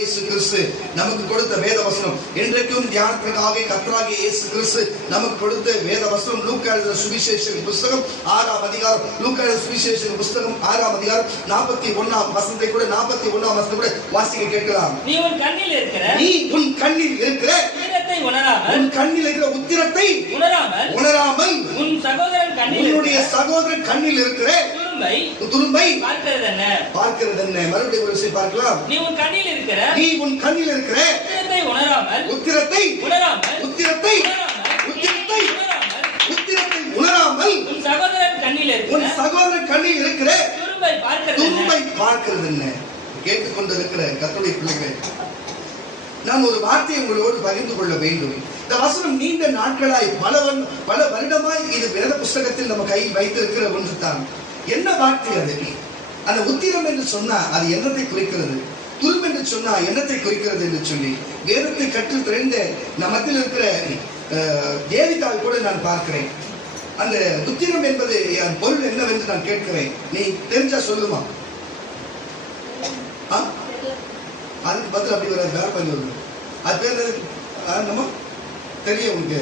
இயேசு கிறிஸ்து நமக்கு கொடுத்த வேத வசனம் என்றைக்கும் தியானத்திற்காக கர்த்தராகிய இயேசு கிறிஸ்து நமக்கு கொடுத்த வேத வசனம் லூக்கா எழுதின சுவிசேஷ புஸ்தகம் 6ஆம் அதிகாரம், லூக்கா எழுதின சுவிசேஷ புஸ்தகம் 6ஆம் அதிகாரம் 41ஆம் வசனத்தை கூட 41ஆம் வசனத்தை கூட வாசிக்க கேட்கலாம். நீ உன் கண்ணில் இருக்கிற உத்திரத்தை உணராமல், உன் கண்ணில் இருக்கிற உத்திரத்தை உணராமல் உன் சகோதரன் கண்ணில், உன்னுடைய சகோதரன் கண்ணில் இருக்கிற துரும்பை பார்க்கிறது என்ன? மறுபடியும் ஒரு விஷயம் பார்க்கலாம். நீ உன் கண்ணில் இருக்கிற உத்திரத்தை உணராமல் உன் சகோதரன் கண்ணில் இருக்கிற துரும்பை பார்க்கிறது என்ன? கேட்டுக்கொண்டிருக்கிற கர்த்தருடைய பிள்ளைகள், நான் ஒரு வார்த்தையை உங்களோடு பகிர்ந்து கொள்ள வேண்டும். இந்த வசனம் நீண்ட நாட்களாய் பல வருடமாய் இது வேத புஸ்தகத்தில் நம்ம கையில் வைத்திருக்கிற ஒன்று தான். என்ன வார்த்தை அது? அந்த உத்திரம் என்று சொன்னா அது என்னத்தை குறிக்கிறது, துரும்பு என்று சொன்னா என்னத்தை குறிக்கிறது என்று சொல்லி வேதத்தை கற்று தெரிந்த நம்மத்தில் இருக்கிற தேவிதாவை கூட நான் பார்க்கிறேன். அந்த உத்திரம் என்பது பொருள் என்னவென்று நான் கேட்கிறேன். நீ தெரிஞ்சா சொல்லுமா? அதுக்கு பதில் அப்படி வராது, வேற பதில் வருது. அது பேர் நம்ம தெரியும். உங்களுக்கு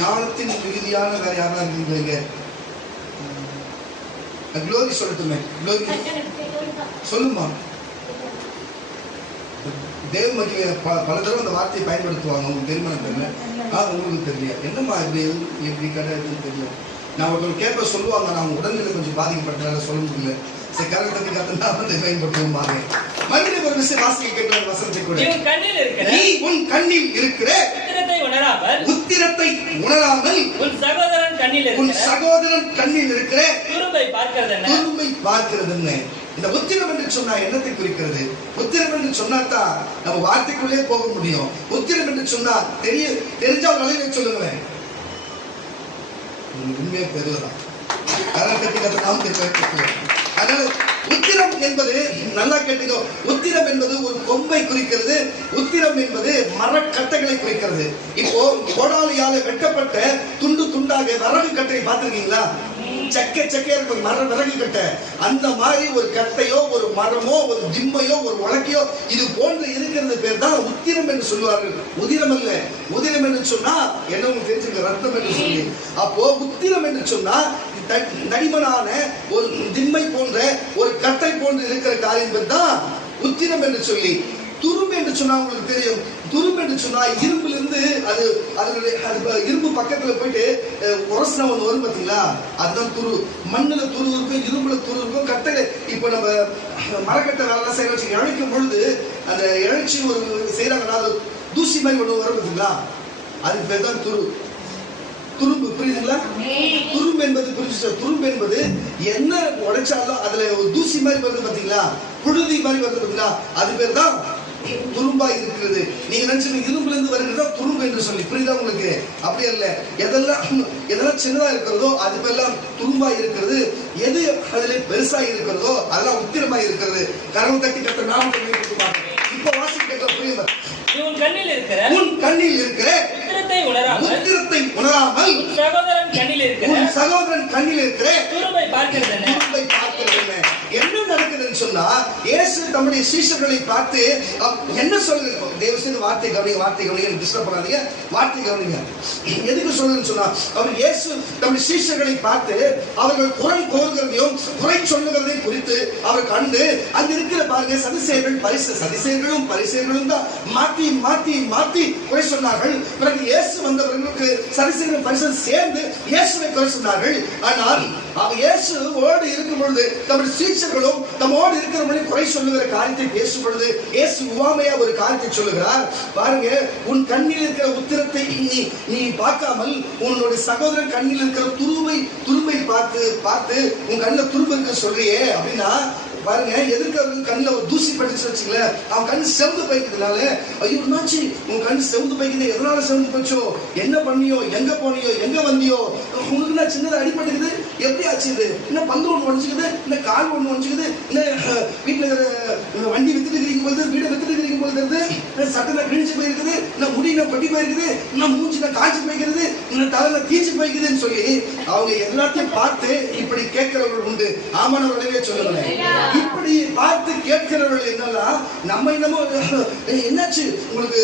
ஞானத்தின் மிகுதியான வேற யாரா இருக்கீங்க? க்ளோரி சொல்லட்டுமே. க்ளோரி சொல்லுமா? தேவமகிய பல தடவை அந்த வார்த்தையை பயன்படுத்துவாங்க. உங்களுக்கு தெரியுமா? தெரியல. உங்களுக்கு தெரியல. என்னம்மா எப்படி கிடையாதுன்னு தெரியும். நான் ஒருத்தர் கேட்ப சொல்லுவாங்க, நான் உடல்நிலை கொஞ்சம் பாதிக்கப்பட்டதால சொல்ல முடியல. சரி, கரெக்டாக கத்தனா வந்து பயன்படுத்துவோம். மறுபடியும் ஒரு விஷயம் வாசிக்க கேட்கிற வசனத்தை கூட, நீ உன் கண்ணில் இருக்கிற உத்திரத்தை உணராமல் உன் சகோதரன் கண்ணில் இருக்கிற துரும்பை பார்க்கிறது என்ன? இந்த உத்திரம் என்று சொன்னா என்னத்தை குறிக்கிறது? உத்திரம் என்று சொன்னாதான் நம்ம வார்த்தைக்குள்ளே போக முடியும். உத்திரம் என்று சொன்னா தெரிஞ்சா நிலையை சொல்லுங்களேன். உண்மையே தெரியலாம். அதனால உத்திரம் என்பது நல்லா கேட்டுக்கோ. உத்திரம் என்பது ஒரு கொம்பை குறிக்கிறது. உத்திரம் என்பது மரக்கட்டைகளை குறிக்கிறது. இப்போ கோடாலியால வெட்டப்பட்ட துண்டு துண்டாக விறகு கட்டையை பார்த்திருக்கீங்களா? சக்கையா இருக்கும் மர விறகு கட்டை. அந்த மாதிரி ஒரு கட்டையோ ஒரு மரமோ ஒரு ஜிம்மையோ ஒரு உலக்கையோ இது போன்று இருக்கிறது பேர் தான் உத்திரம் என்று சொல்லுவார்கள். உதிரம் அல்ல. உதிரம் என்று சொன்னா என்ன உங்களுக்கு தெரிஞ்சுக்க, ரத்தம் என்று சொல்லி. அப்போ உத்திரம் என்று சொன்னா தடிமனான ஒரு திம்மை போன்ற ஒரு கட்டை போன்று இருக்கிற காரியம் தான் உத்திரம் என்று சொல்லி. துரும்பு என்று சொன்னா உங்களுக்கு தெரியும். துரும்பு என்று சொன்னா இரும்புல இருந்து அது இரும்பு பக்கத்துல போயிட்டு உரசன ஒண்ணு வரும் பாத்தீங்களா? அதுதான் துரு. மண்ணுல துரு இருக்கும், இரும்புல துரு இருக்கும். கட்டை இப்ப நம்ம மரக்கட்டை வேலை செய்ய வச்சு இழைக்கும் பொழுது அந்த இழைச்சி ஒரு செய்யறாங்கன்னா அது தூசி மாதிரி ஒண்ணு வரும் பாத்தீங்களா? அதுக்கு பேர் தான் துரு. துரும்பு. புரியுதுங்களா? துரும்பு என்பது புரிஞ்சு. துரும்பு என்பது என்ன உடைச்சாலும் அதுல ஒரு தூசி மாதிரி வருது பாத்தீங்களா? புழுதி மாதிரி வருது பாத்தீங்களா? அது பேர் தான் துரும்பா இருக்கிறது. நீங்க நினைச்சு இரும்புல இருந்து வருகிறதா துரும்பு என்று சொல்லி. புரியுதா உங்களுக்கு? அப்படி அல்ல. எதெல்லாம் சின்னதா இருக்கிறதோ அது எல்லாம் துரும்பா இருக்கிறது. எது அதுல பெருசா இருக்கிறதோ அதெல்லாம் உத்திரமா இருக்கிறது. கரவு தட்டி கட்ட நாம இப்ப வாசிக்க புரியுது. உன் கண்ணில் இருக்கிற உத்திரத்தை உணராமல் உன் சகோதரன் கண்ணில் இருக்கிற துரும்பை பார்க்கிறது என்ன? என்ன நடக்குதுன்னு சொன்னா, இயேசு தம்முடைய சீஷர்களை பார்த்து என்ன சொல்லுங்க? தேவசேன வார்த்தை கவனிங்க, டிஸ்டர்ப் பண்ணாதீங்க. வார்த்தை கவனிங்க. எதுக்கு சொல்லுன்னு சொன்னா, அவர் இயேசு தம்முடைய சீஷர்களை பார்த்து அவர்கள் குறை கோருகிறதையும் குறை சொல்லுகிறதையும் குறித்து அவர் கண்டு அங்க இருக்கிற பாருங்க சதிசேயர்களும் பரிசேயர்களும் தான் மாத்தி குறை சொன்னார்கள். பிறகு இயேசு வந்தவர்களுக்கு சதிசேயர்களும் பரிசேயரும் சேர்ந்து இயேசுவை குறை சொன்னார்கள். ஆனால் இயேசு ஓடு இருக்கும் பொழுது தம்முடைய சீஷர்களும் தம்மோடு இருக்கிறவர்களை குறை சொல்லுகிற காரியத்தை பேசும் பொழுது இயேசு உவமையா ஒரு காரியத்தை சொல்லுகிறார். பாருங்க, உன் கண்ணில் இருக்கிற உத்திரத்தை நீ பார்க்காமல் உன்னுடைய சகோதரன் கண்ணில் இருக்கிற துரும்பை பார்த்து உன் கண்ணில் துரும்பு இருக்க சொல்றியே அப்படின்னா பாருங்க, எதிர்க்கிறவங்க கண்ணில் ஒரு தூசி படிச்சு வச்சுக்கல, அவன் கண்ணு செவந்து போய்க்கிறதுனால ஐயோ என்னாச்சு உன் கண்ணு செவந்து போய்க்குது, எதனால செவந்து போச்சோ, என்ன பண்ணியோ, எங்க போனியோ, எங்க வந்தியோ, உங்களுக்கு என்ன சின்னதாக அடிபட்டுக்குது, எப்படி ஆச்சு, இது இன்னும் பந்து ஒன்று உடஞ்சிக்குது, இன்னும் கால் ஒன்று உடஞ்சிக்குது, இன்னும் வீட்டில் வண்டி வித்துட்டு இருக்கிறீங்க பொழுது, வீடை வித்துட்டு இருக்கிறீங்க பொழுது வந்துருது, சட்டை கிழிஞ்சு போயிருக்குது, முடி பட்டி போயிருக்குது, மூஞ்சி காய்ச்சி போய்க்கிறது, தலை தீச்சு போய்க்குதுன்னு சொல்லி அவங்க எல்லாத்தையும் பார்த்து இப்படி கேட்கிறவர்கள் உண்டு. ஆமான உடனே சொல்லுங்களேன். இப்படி பார்த்து கேட்கிறவர்கள் என்னெல்லாம் நம்ம என்னமோ என்னாச்சு உங்களுக்கு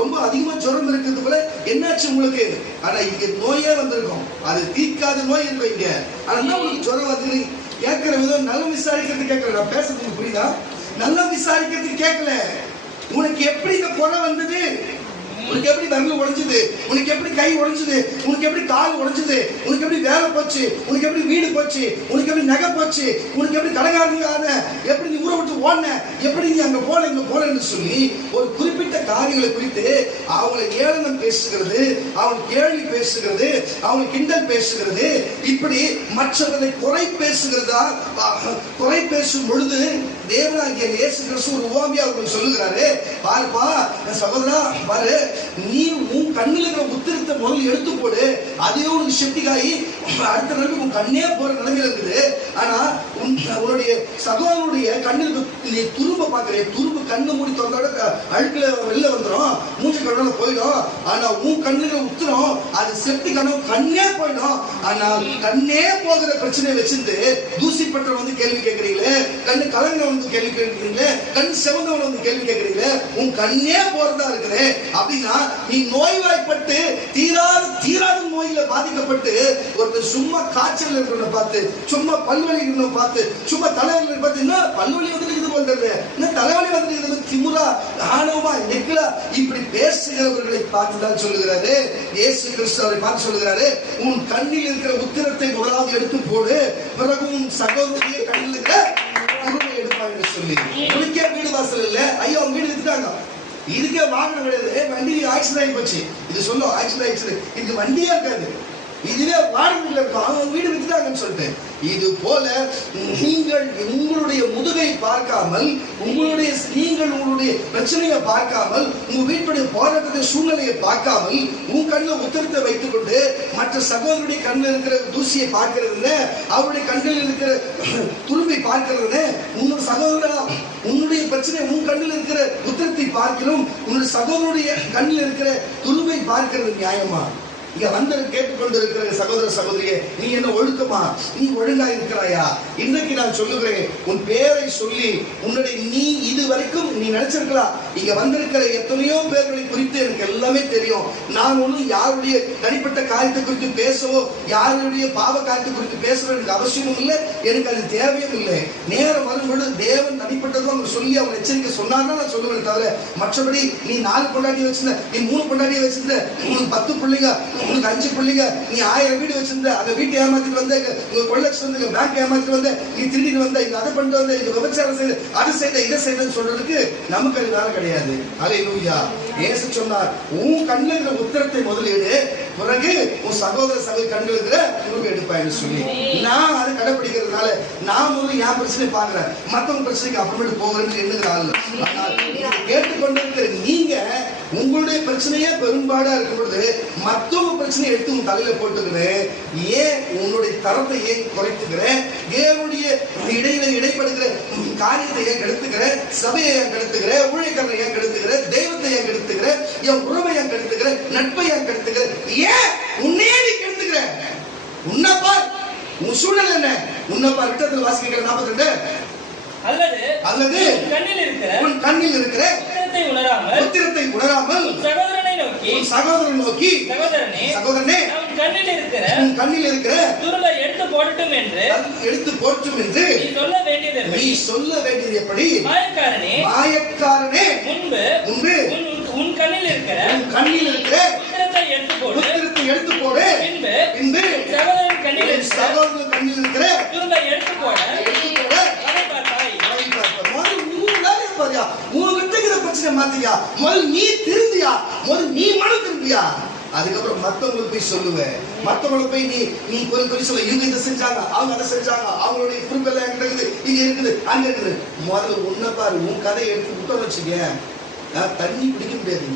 ரொம்ப அதிகமா ஜுரம் இருக்கிறது போல என்னாச்சு உங்களுக்கு, ஆனா இங்க நோயே வந்திருக்கும், அது தீர்க்காத நோய் இருக்கும் இங்க. ஆனா உங்களுக்கு ஜுரம் வந்து கேட்கிற விதம் நல்ல விசாரிக்கிறது கேட்கல. நான் பேசுறதுக்கு புரியுதா? நல்ல விசாரிக்கிறது கேட்கல. உனக்கு எப்படி இந்த குறை வந்தது, உனக்கு எப்படி விரல் உடைஞ்சது, உனக்கு எப்படி கை உடைஞ்சது, உனக்கு எப்படி கால் உடைஞ்சது, உனக்கு எப்படி வேலை போச்சு, உனக்கு எப்படி வீடு போச்சு, உனக்கு எப்படி நகை போச்சு, உனக்கு எப்படி கடைக்காரங்க, எப்படி நீ ஊரை விட்டு ஓடின, எப்படி நீ அங்க போல இங்க போலன்னு சொல்லி ஒரு குறிப்பிட்ட காரியங்களை குறித்து அவங்களை ஏளனம் பேசுகிறது, அவங்க கேள்வி பேசுகிறது, அவங்க கிண்டல் பேசுகிறது, இப்படி மற்றவர்களை குறை பேசுகிறதா. குறை பேசும் பொழுது தேவனாகிய இயேசு கிறிஸ்து ஒரு உவமையா அவர்கள் சொல்லுகிறாரு, பாருப்பா சகோதரா, பாரு, நீ உன் கண்ணில் இருக்கிற உத்திரத்தை முதல்ல எடுத்து போடு, அதே உனக்கு செப்டிகாயி அடுத்த நாள் உன் கண்ணே போற நிலைமையில இருக்குது. ஆனா உன்னுடைய சகோதரனுடைய கண்ணில் நீ துரும்ப பாக்குற, துரும்பு கண்ணு மூடி திறந்தோட அழுக்குல வெளில வந்துடும், மூஞ்சி கடவுள போயிடும். ஆனா உன் கண்ணுல உத்திரம் அது செப்டிகான கண்ணே போயிடும். ஆனா கண்ணே போகிற பிரச்சனையை வச்சிருந்து தூசிப்பட்டவன் வந்து கேள்வி கேட்கறீங்களே, கண்ணு கலங்க வந்து கேள்வி கேட்கறீங்களே, கண் செவந்தவன் வந்து கேள்வி கேட்கறீங்களே, உன் கண்ணே போறதா இருக்குது. அப்படின்னா நீ நோய்வாய்ப்பட்டு தீராத நோயில பாதிக்கப்பட்டு ஒருத்தர் சும்மா காய்ச்சல் இருக்கிறவனை பார்த்து, சும்மா பல்வலி இருக்கிறவனை பார்த்து, சும்மா தலைவலி பார்த்து, என்ன பல்வலி வந்து இது பண்றது, என்ன தலைவலி வந்து இது திமுறா ஆணவமா நெக்கிலா இப்படி பேசுகிறவர்களை பார்த்துதான் சொல்லுகிறாரு இயேசு கிறிஸ்து. அவரை பார்த்து சொல்லுகிறாரு, உன் கண்ணில் இருக்கிற உத்திரத்தை முதலாவது எடுத்து போடு, பிறகு உன் சகோதரிய கண்ணில் இருக்கிற உருவை எடுப்பாங்க சொல்லி. உனக்கே வீடு வாசல் இல்ல, ஐயோ அவங்க வீடு எடுத்துட்டாங்க, இதுக்கே வாகனம் கிடையாது, வண்டி ஆக்சிடென்ட் ஆகி போச்சு, இது சொல்லும் ஆக்சிடென்ட் ஆயிடுச்சு, இதுக்கு வண்டியே இருக்காது, இதுவே வாடகையில் இருக்கும், அவங்க வீடு வித்துட்டாங்கன்னு சொல்லிட்டு. இது போல நீங்கள் உங்களுடைய முதுகை பார்க்காமல், உங்களுடைய பிரச்சனையை பார்க்காமல், உங்க வீட்டுடைய போராட்டத்தை சூழ்நிலையை பார்க்காமல், உன் கண்ணில் உத்தரத்தை வைத்துக் கொண்டு மற்ற சகோதரருடைய கண்ணில் இருக்கிற தூசியை பார்க்கிறது, அவருடைய கண்ணில் இருக்கிற துரும்பை பார்க்கிறது, உன்னோட சகோதரா உன்னுடைய பிரச்சனை உன் கண்ணில் இருக்கிற உத்தரத்தை பார்க்கிறோம், உன்னுடைய சகோதரருடைய கண்ணில் இருக்கிற துரும்பை பார்க்கிறது நியாயமா? இங்க வந்து கேட்டுக்கொண்டிருக்கிற சகோதர சகோதரியே, நீ என்ன ஒழுக்கமா, நீ ஒழுங்கா இருக்கிறாயா? இன்றைக்கு நான் சொல்லுகிறேன், உன் பேரை சொல்லி உன்னுடைய நீ இது வரைக்கும் நீ நினைச்சிருக்கலாம், இங்க வந்திருக்கிற எத்தனையோ பேர்களை குறித்து எனக்கு எல்லாமே தெரியும், நான் ஒன்றும் யாருடைய தனிப்பட்ட காரியத்தை குறித்து பேசவோ யாருடைய பாவ காரியத்தை குறித்து பேசவோ எனக்கு அவசியமும் இல்லை, எனக்கு அது தேவையும் இல்லை. நேரம் வரும்பொழுது தேவன் தனிப்பட்டதும் அவங்க சொல்லி அவங்க எச்சரிக்கை சொன்னார்தான் நான் சொல்லுவேன் தவிர, மற்றபடி நீ 4 பொண்டாட்டியை வச்சிருந்த, நீ 3 பொண்டாட்டியை வச்சிருந்த, உனக்கு 10 பிள்ளைங்க, உங்களுக்கு 5 பிள்ளைங்க, நீ 1000 வீடு வச்சிருந்த, அந்த வீட்டை ஏமாத்திட்டு வந்த, உங்க கொள்ளச்சு வந்து பேங்க் ஏமாத்திட்டு வந்த, நீ திருடிட்டு வந்த, இங்க அதை பண்ணிட்டு வந்த, இங்க விபச்சாரம் செய்து, அதை செய்த, இதை செய்தன்னு சொல்றதுக்கு நமக்கு அது வேலை கிடையாது. அல்லேலூயா. இயேசு சொன்னார், உன் கண்ணில் இருக்கிற உத்தரத்தை முதலீடு, பிறகு உன் சகோதர சகோதரி கண்ணில் இருக்கிற உருவை எடுப்பாயின்னு சொல்லி நான் அதை கடைபிடிக்கிறதுனால நான் முதல்ல என் பிரச்சனை பாக்குறேன், மற்றவங்க பிரச்சனைக்கு அப்புறமேட்டு போகிறேன்னு எண்ணுகிறாள். ஆனால் கேட்டுக்கொண்டிருக்கிற நீங்க உங்களுடைய பிரச்சனையே பெரும்பாடா இருக்கும் பொழுது மற்றவங்க பிரச்சனையை எடுத்து உன் தலையில போட்டுக்கிறேன், ஏன் உன்னுடைய தரத்தை ஏன் குறைத்துக்கிறேன், தேவனுடைய இடைப்படுகிற காரியத்தை ஏன் கெடுத்துக்கிற, சபையை ஏன் கெடுத்துக்கிற, ஊழியக்காரனை ஏன் கெடுத்துக்கிற, தெய்வத்தை ஏன் கெடுத்துக்கிற, என் உறவை ஏன் கெடுத்துக்கிற, நட்பை ஏன் கெடுத்துக்கிற, ஏன் உன்னையே நீ கெடுத்துக்கிற? உன்னப்பா உன் சூழல் என்ன? உன்னப்பா ரிட்டத்தில் வாசிக்கிற 42 அல்லது உன் கண்ணில் இருக்கிற உத்திரத்தை உணராமல் சகோதரனை நோக்கி சகோதரனே உன் கண்ணில் இருக்கிற துரும்பை எடுத்து போட்டும் என்று நீ சொல்ல வேண்டியது எப்படி? மாயக்காரனே முன்பு உன் கண்ணில் இருக்கிற உத்திரத்தை எடுத்து போடு, பின்பு சகோதரன் கண்ணில் இருக்கிற துரும்பை எடுத்து போட. உங்ககிட்ட பிரச்சனை மாத்தியா, முதல் நீ திருந்தியா, முதல் நீ மனம் திருந்தியா, அதுக்கப்புறம் மத்தவங்களுக்கு போய் சொல்லுவேன். மத்தவங்களுக்கு போய் நீ கொஞ்சம் சொல்ல, இவங்க இதை செஞ்சாங்க, அவங்க அதை செஞ்சாங்க, அவங்களுடைய குறிப்பெல்லாம் எங்க இருக்குது, இங்க இருக்குது, அங்க இருக்குது. முதல்ல உன்னை பாரு, உன் கதையை எடுத்து விட்ட வச்சுக்க, தண்ணி குடிக்க முடியாது,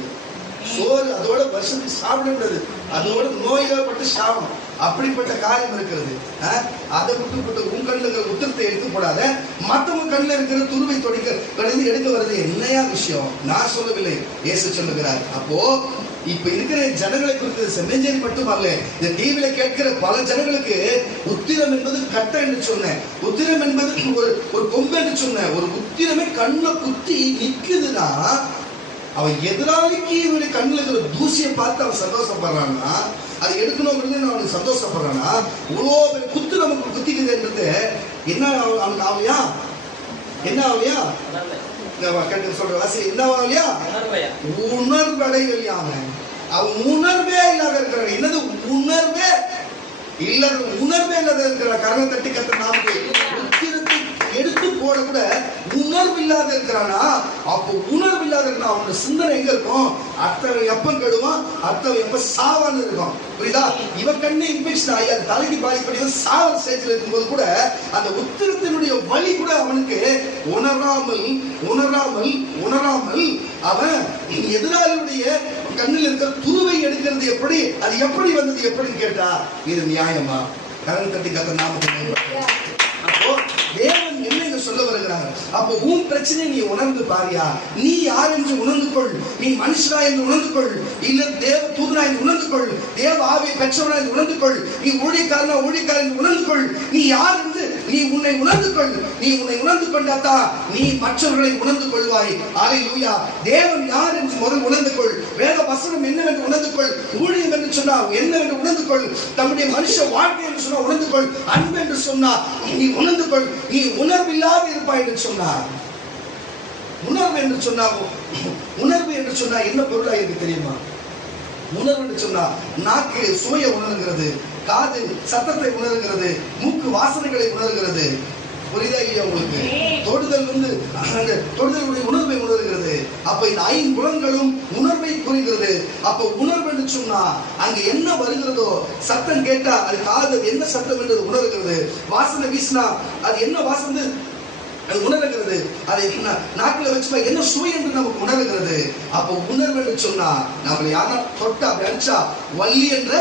சோறு அதோட வருஷத்துக்கு சாப்பிட முடியாது, அதோட நோய்கள் பட்டு சாகணும். அப்படிப்பட்ட காரியம் இருக்கிறது. அதை விட்டு உன் கண்ணுல உத்திரத்தை எடுத்து போடாத. மற்றவங்க கண்ணில் இருக்கிற துருவை தொடைக்க எடுக்க வருது என்னையா விஷயம்? நான் சொல்லவில்லை, இயேசு சொல்லுகிறார். அப்போ இப்ப இருக்கிற ஜனங்களை குறித்து செம்மஞ்சேரி மட்டுமல்ல, இந்த டிவியில கேட்கிற பல ஜனங்களுக்கு உத்திரம் என்பது கட்ட என்று சொன்னேன், உத்திரம் என்பது ஒரு கொம்பு என்று சொன்னேன். ஒரு உத்திரமே கண்ணை குத்தி நிக்குதுன்னா அவன் எதிராளிக்கு இவனுடைய கண்ணுல இருக்கிற தூசியை பார்த்து அவன் சந்தோஷப்படுறான்னா, அதை எடுக்கணும்னு அவனுக்கு சந்தோஷப்படுறானா, இவ்வளோ பெரிய குத்து நமக்கு குத்திக்குதுன்றது என்ன அவனுக்கு ஆகலையா? என்ன ஆகலையா? சொல்ற வாசி என்ன ஆகலையா? உணர்வு அடையலையா? அவன் உணர்வே இல்லாத இருக்கிறான். என்னது உணர்வே இல்லாத? உணர்வே இல்லாத இருக்கிற கரண தட்டி கத்த நாமத்தை உத்திரத்தை எடுத்து போட கூட உணர்வு இல்லாத இருக்கிறானா? அப்போ உணர்வு இல்லாத இருக்கிறான். அவனோட சிந்தனை எங்க இருக்கும்? அத்தவன் எப்ப கெடுவான், அத்தவன் எப்ப சாவான்னு இருக்கும். புரியுதா? இவன் கண்ணு இன்ஃபெக்ஷன் ஆகி அது தலைக்கு பாதிப்படையும் சாவ ஸ்டேஜ்ல இருக்கும்போது கூட அந்த உத்திரத்தினுடைய வலி கூட அவனுக்கு உணராமல் உணராமல் உணராமல் அவன் எதிராளியுடைய கண்ணில் இருக்கிற துருவை எடுக்கிறது எப்படி? அது எப்படி வந்தது எப்படின்னு கேட்டா இது நியாயமா? கரண் தட்டி கத்த நாமத்தை. அப்போ தேவன் என்ன சொல்ல வருகிறார்? அப்போ உன் பிரச்சனை நீ உணர்ந்து பாரியா? நீ யார் என்று உணர்ந்து கொள். நீ மனுஷனா என்று உணர்ந்து கொள், இல்ல தேவ தூதனா என்று உணர்ந்து கொள், தேவ ஆவியை பெற்றவனா என்று உணர்ந்து கொள், நீ ஊழியக்காரனா ஊழியக்காரன் என்று உணர்ந்து கொள். நீ யார் என்று நீ உன்னை உணர்ந்து கொள். நீ உன்னை உணர்ந்து கொண்டாதான் நீ மற்றவர்களை உணர்ந்து கொள்வாய். அல்லேலூயா. தேவன் யார் என்று முதல் உணர்ந்து கொள். வேத வசனம் என்னவென்று உணர்ந்து கொள். ஊழியம் என்று சொன்னால் என்னவென்று உணர்ந்து கொள். தம்முடைய மனுஷ வாழ்க்கை என்று சொன்னால் உணர்ந்து கொள். அன்பு என்று சொன்னால் நீ உணர்ந்து கொள். நீ உணர்வில்லாத இருப்பாய் என்று சொன்னார். உணர்வு என்று சொன்னா, உணர்வு என்று சொன்னா என்ன பொருளா இருக்கு தெரியுமா? உணர்வு என்று சொன்னா நாக்கு சுவையை உணர்கிறது, காது சத்தத்தை உணர்கிறது, மூக்கு வாசனைகளை உணர்கிறது. புரியுதா இல்லையா உங்களுக்கு? தொடுதல் வந்து அந்த தொடுதலுடைய உணர்வை உணர்கிறது. அப்ப இந்த ஐம்புலன்களும் உணர்வை புரிகிறது. அப்ப உணர்வு என்று சொன்னா அங்க என்ன வருகிறதோ, சத்தம் கேட்டா அது காது என்ன சத்தம் என்று உணர்கிறது, வாசனை வீசினா அது என்ன வாசனை அது உணர்கிறது, அதை நாட்டில் வச்சு என்ன சுவை என்று நமக்கு உணர்கிறது. அப்போ உணர்வு என்று சொன்னா நம்மளை யாரா தொட்டா அப்படி அடிச்சா வலி என்ற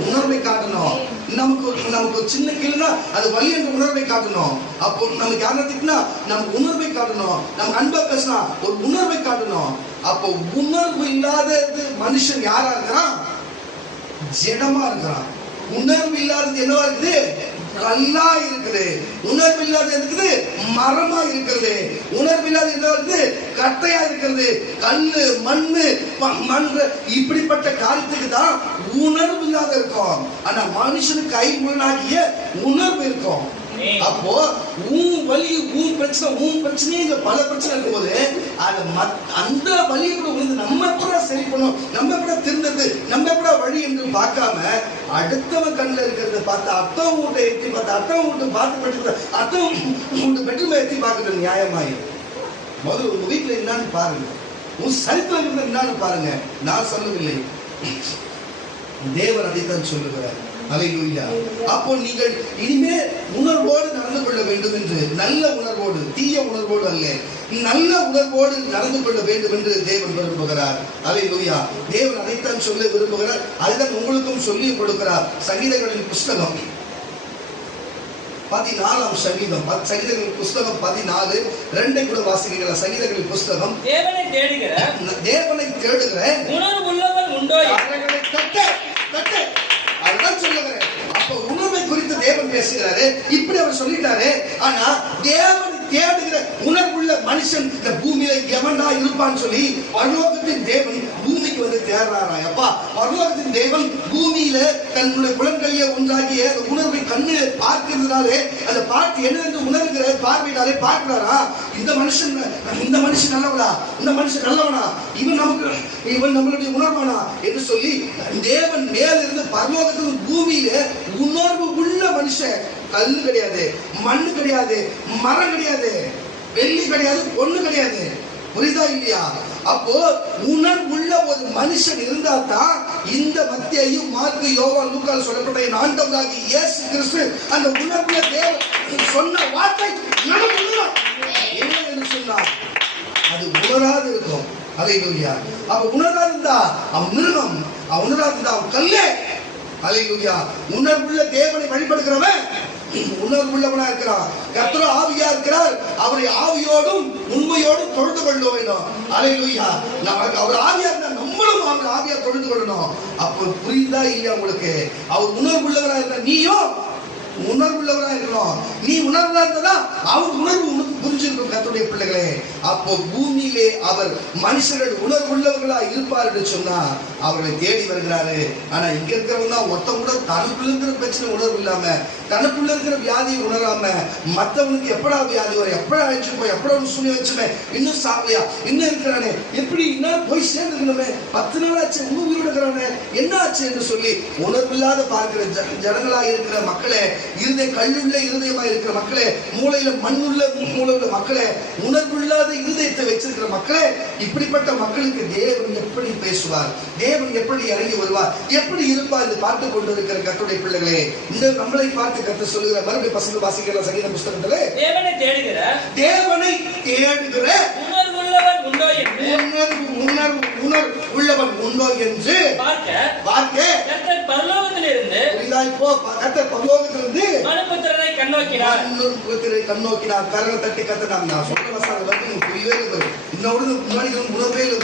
உணர்வை காட்டணும். நமக்கு சின்ன கீழ்னா அது வலி என்ற உணர்வை காட்டணும். அப்போ நமக்கு யாரா திட்டினா நமக்கு உணர்வை காட்டணும். நமக்கு அன்பா பேசினா ஒரு உணர்வை காட்டணும். அப்போ உணர்வு இல்லாதது மனுஷன் யாரா இருக்கிறான்? ஜடமா இருக்கிறான். உணர்வு இல்லாதது என்னவா இருக்குது? கல்லா இருக்குது. உணர்வு இல்லாத இருக்குது மரமா இருக்கிறது. உணர்வு இல்லாத என்ன இருக்குது? கட்டையா இருக்கிறது. கல்லு மண்ணு இப்படிப்பட்ட காரியத்துக்கு தான் உணர்வு இல்லாத இருக்கும். ஆனா மனுஷனுக்கு ஐம்புலனாகிய உணர்வு இருக்கும். அப்போ உன் வலி உன் பிரச்சனை பல பிரச்சனை இருக்கும்போது அந்த வலியை கூட உணர்ந்து நம்ம எப்படா சரி பண்ணும், நம்ம எப்படா திருந்தது, நம்ம எப்படா வழி என்று பார்க்காம அடுத்தவன் கண்ணில் இருக்கிறத பார்த்து அத்தவன் வீட்டை எத்தி பார்த்து அத்தவன் வீட்டு பார்த்து பெற்று அத்தவன் வீட்டு பெற்றுமை எத்தி பார்க்கறது நியாயமாயிரும். முதல்ல உங்க வீட்டுல என்னன்னு பாருங்க, உன் சரித்திரம் இருந்த என்னன்னு பாருங்க. நான் சொல்லவில்லை, தேவன் அதைத்தான் சொல்லுகிறார். அல்லேலூயா. அப்போ நீங்கள் இனிமே உணர்வோடு நடந்து கொள்ள வேண்டும் என்று, நல்ல உணர்வோடு, தீய உணர்வோடு அல்ல, நல்ல உணர்வோடு நடந்து கொள்ள வேண்டும் என்று தேவன் விரும்புகிறார். அல்லேலூயா. தேவன் அதைத்தான் சொல்ல விரும்புகிறார். அதுதான் உங்களுக்கும் சொல்லி கொடுக்கிறார். சங்கீதங்களின் புஸ்தகம் 14 சங்கீதங்களின் புஸ்தகம் 14:2 கூட வாசிக்கிறீங்களா? சங்கீதங்களின் புஸ்தகம் தேவனை தேடுகிற உணர்வுள்ளவன் உண்டோ? அதுதான் சொல்லுகிறேன். அப்ப உணர்வை குறித்து தேவன் பேசுகிறாரு. இப்படி அவர் சொல்லிட்டாரு. ஆனா தேவன் தேடுகிற உணர்வுள்ள மனுஷன் இந்த பூமியில எவனா இருப்பான்னு சொல்லி பரலோகத்தின் தேவன் பூமிக்கு வந்து தேடுறாரா? அப்பா, பரலோகத்தின் தேவன் பூமியில தன்னுடைய புலன்களிலே ஒன்றாகிய உணர்வை கண்ணு பார்க்கிறதுனாலே அந்த பார்த்து என்ன உணர்கிற பார்வையினாலே பார்க்கிறாரா? இந்த மனுஷன் நல்லவனா, இந்த மனுஷன் நல்லவனா, இவன் நம்மளுடைய உணர்வானா என்று சொல்லி தேவன் மேலிருந்து பரலோகத்தின் பூமியில உணர்வு உள்ள மனுஷன், கல்லு கிடையாது, மண்ணு கிடையாது, மரம் கிடையாது, வெள்ளி கிடையாது, பொண்ணு கிடையாது. புரியுதா இல்லையா? அப்போ உணர்வுள்ள ஒரு மனுஷன் இருந்தா தான் இந்த மத்தேயு, மார்க்கு, யோவான், லூக்கால சொல்லப்பட்ட என் ஆண்டவராகிய இயேசு கிறிஸ்து அந்த உணர்வுள்ள தேவன் சொன்ன வார்த்தை நடக்கும். என்ன என்று சொன்னார்? அது உணராது இருக்கும். அல்லேலூயா. அப்ப உணராது இருந்தா அவன் மிருகம், அவன் உணராது இருந்தா அவன் கல்லே. அல்லேலூயா. உணர்வுள்ள தேவனை வழிபடுகிறவன் உணர்வுள்ளவனா இருக்கிறான். கர்த்தர் ஆவியா இருக்கிறார். அவரை ஆவியோடும் உண்மையோடும் தொழுது கொள்ள வேண்டும். அல்லேலூயா. நமக்கு அவர் ஆவியா இருந்தா நம்மளும் அவர் ஆவியா தொழுது கொள்ளணும். அப்போ புரியுதா இல்லையா உங்களுக்கு? அவர் உணர்வுள்ளவரா இருந்தா நீயும் உணர்வுள்ளவரா இருக்கணும். நீ உணர்வா இருந்தா அவர் உணர்வு உனக்கு புரிஞ்சிருக்கும். கர்த்தருடைய பிள்ளைகளே, அப்போ பூமியிலே அவர் மனுஷர்கள் உணர்வுள்ளவர்களா இருப்பார் என்று சொன்னா அவர்களை தேடி வருகிறாரு. ஆனா இங்க இருக்கிறவங்க தான் ஒருத்தவங்க கூட தனக்குள்ள இருக்கிற பிரச்சனை உணர்வு இல்லாம, தனக்குள்ள இருக்கிற வியாதியை உணராம, மற்றவனுக்கு எப்படா வியாதி வரும், எப்படா அழிச்சு போய், எப்படா சூழ்நிலை வச்சுமே, இன்னும் சாப்பியா, இன்னும் இருக்கிறானே, எப்படி இன்னும் போய் சேர்ந்துக்கணுமே, 10 நாள் ஆச்சு இன்னும் உயிரோடு இருக்கிறானே, என்ன ஆச்சு என்று சொல்லி உணர்வில்லாத பார்க்கிற ஜனங்களா இருக்கிற மக்களே, கல்லுள்ள இருதயமா இருக்கிற மக்களே, மூளையில மண்ணுள்ள மூளையுள்ள மக்களே, உணர்வுள்ளாத இருதயத்தை வச்சிருக்கிற மக்களே, இப்படிப்பட்ட மக்களுக்கு தேவன் எப்படி பேசுவார், தேவன் எப்படி இறங்கி வருவார், எப்படி இருப்பார் என்று பார்த்து கொண்டு இருக்கிற கர்த்தருடைய பிள்ளைகளே, இந்த நம்மளை பார்த்து கர்த்தர் சொல்லுகிற மறுபடியும் பசங்க வாசிக்கிற சங்கீத புஸ்தகத்திலே தேவனை தேடுகிற உணர்வுள்ளவன் உண்டோ என்று உள்ளவன் உண்டோ என்று பார்க்க கர்த்தர் பரலோகத்திலிருந்து இப்போ கர்த்தர் பரலோகத்திலிருந்து மனுபுத்திரரை கண்ணோக்கினார். கரங்களை தட்டி கர்த்தர் நான் சொல்ற வசனம் வந்து உங்களுக்கு புரியவே இல்லை. இன்னொரு முன்னாடி உணர்வே இல்லை.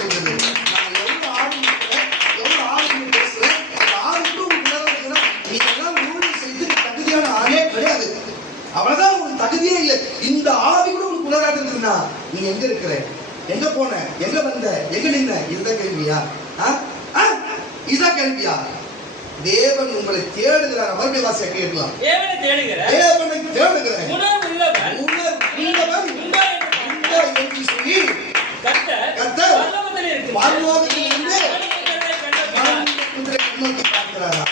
நான் எவ்வளவு ஆடு பேசுறேன், ஆளுக்கும் நீங்க எல்லாம் ஊழியம் செய்து தகுதியான ஆளே கிடையாது. அவ்வளவுதான் உங்களுக்கு தகுதியே இல்லை. இந்த ஆவி கூட உங்களுக்கு உணராது இருக்குன்னா நீங்க எங்க இருக்கிற, எங்க போன, எங்க வந்த, எங்க நின்ன, இதுதான் கேள்வியா? இதுதான் கேள்வியா? தேவன் உங்களை தேடுகிறார். மறுபடியும் வாசியா கேட்கலாம். தேவனை தேடுகிற உணர்வுள்ளவன் என்று சொல்லி கர்த்தர் பரலோகத்திலிருந்து கண்ணோக்கி பார்க்கிறாரா?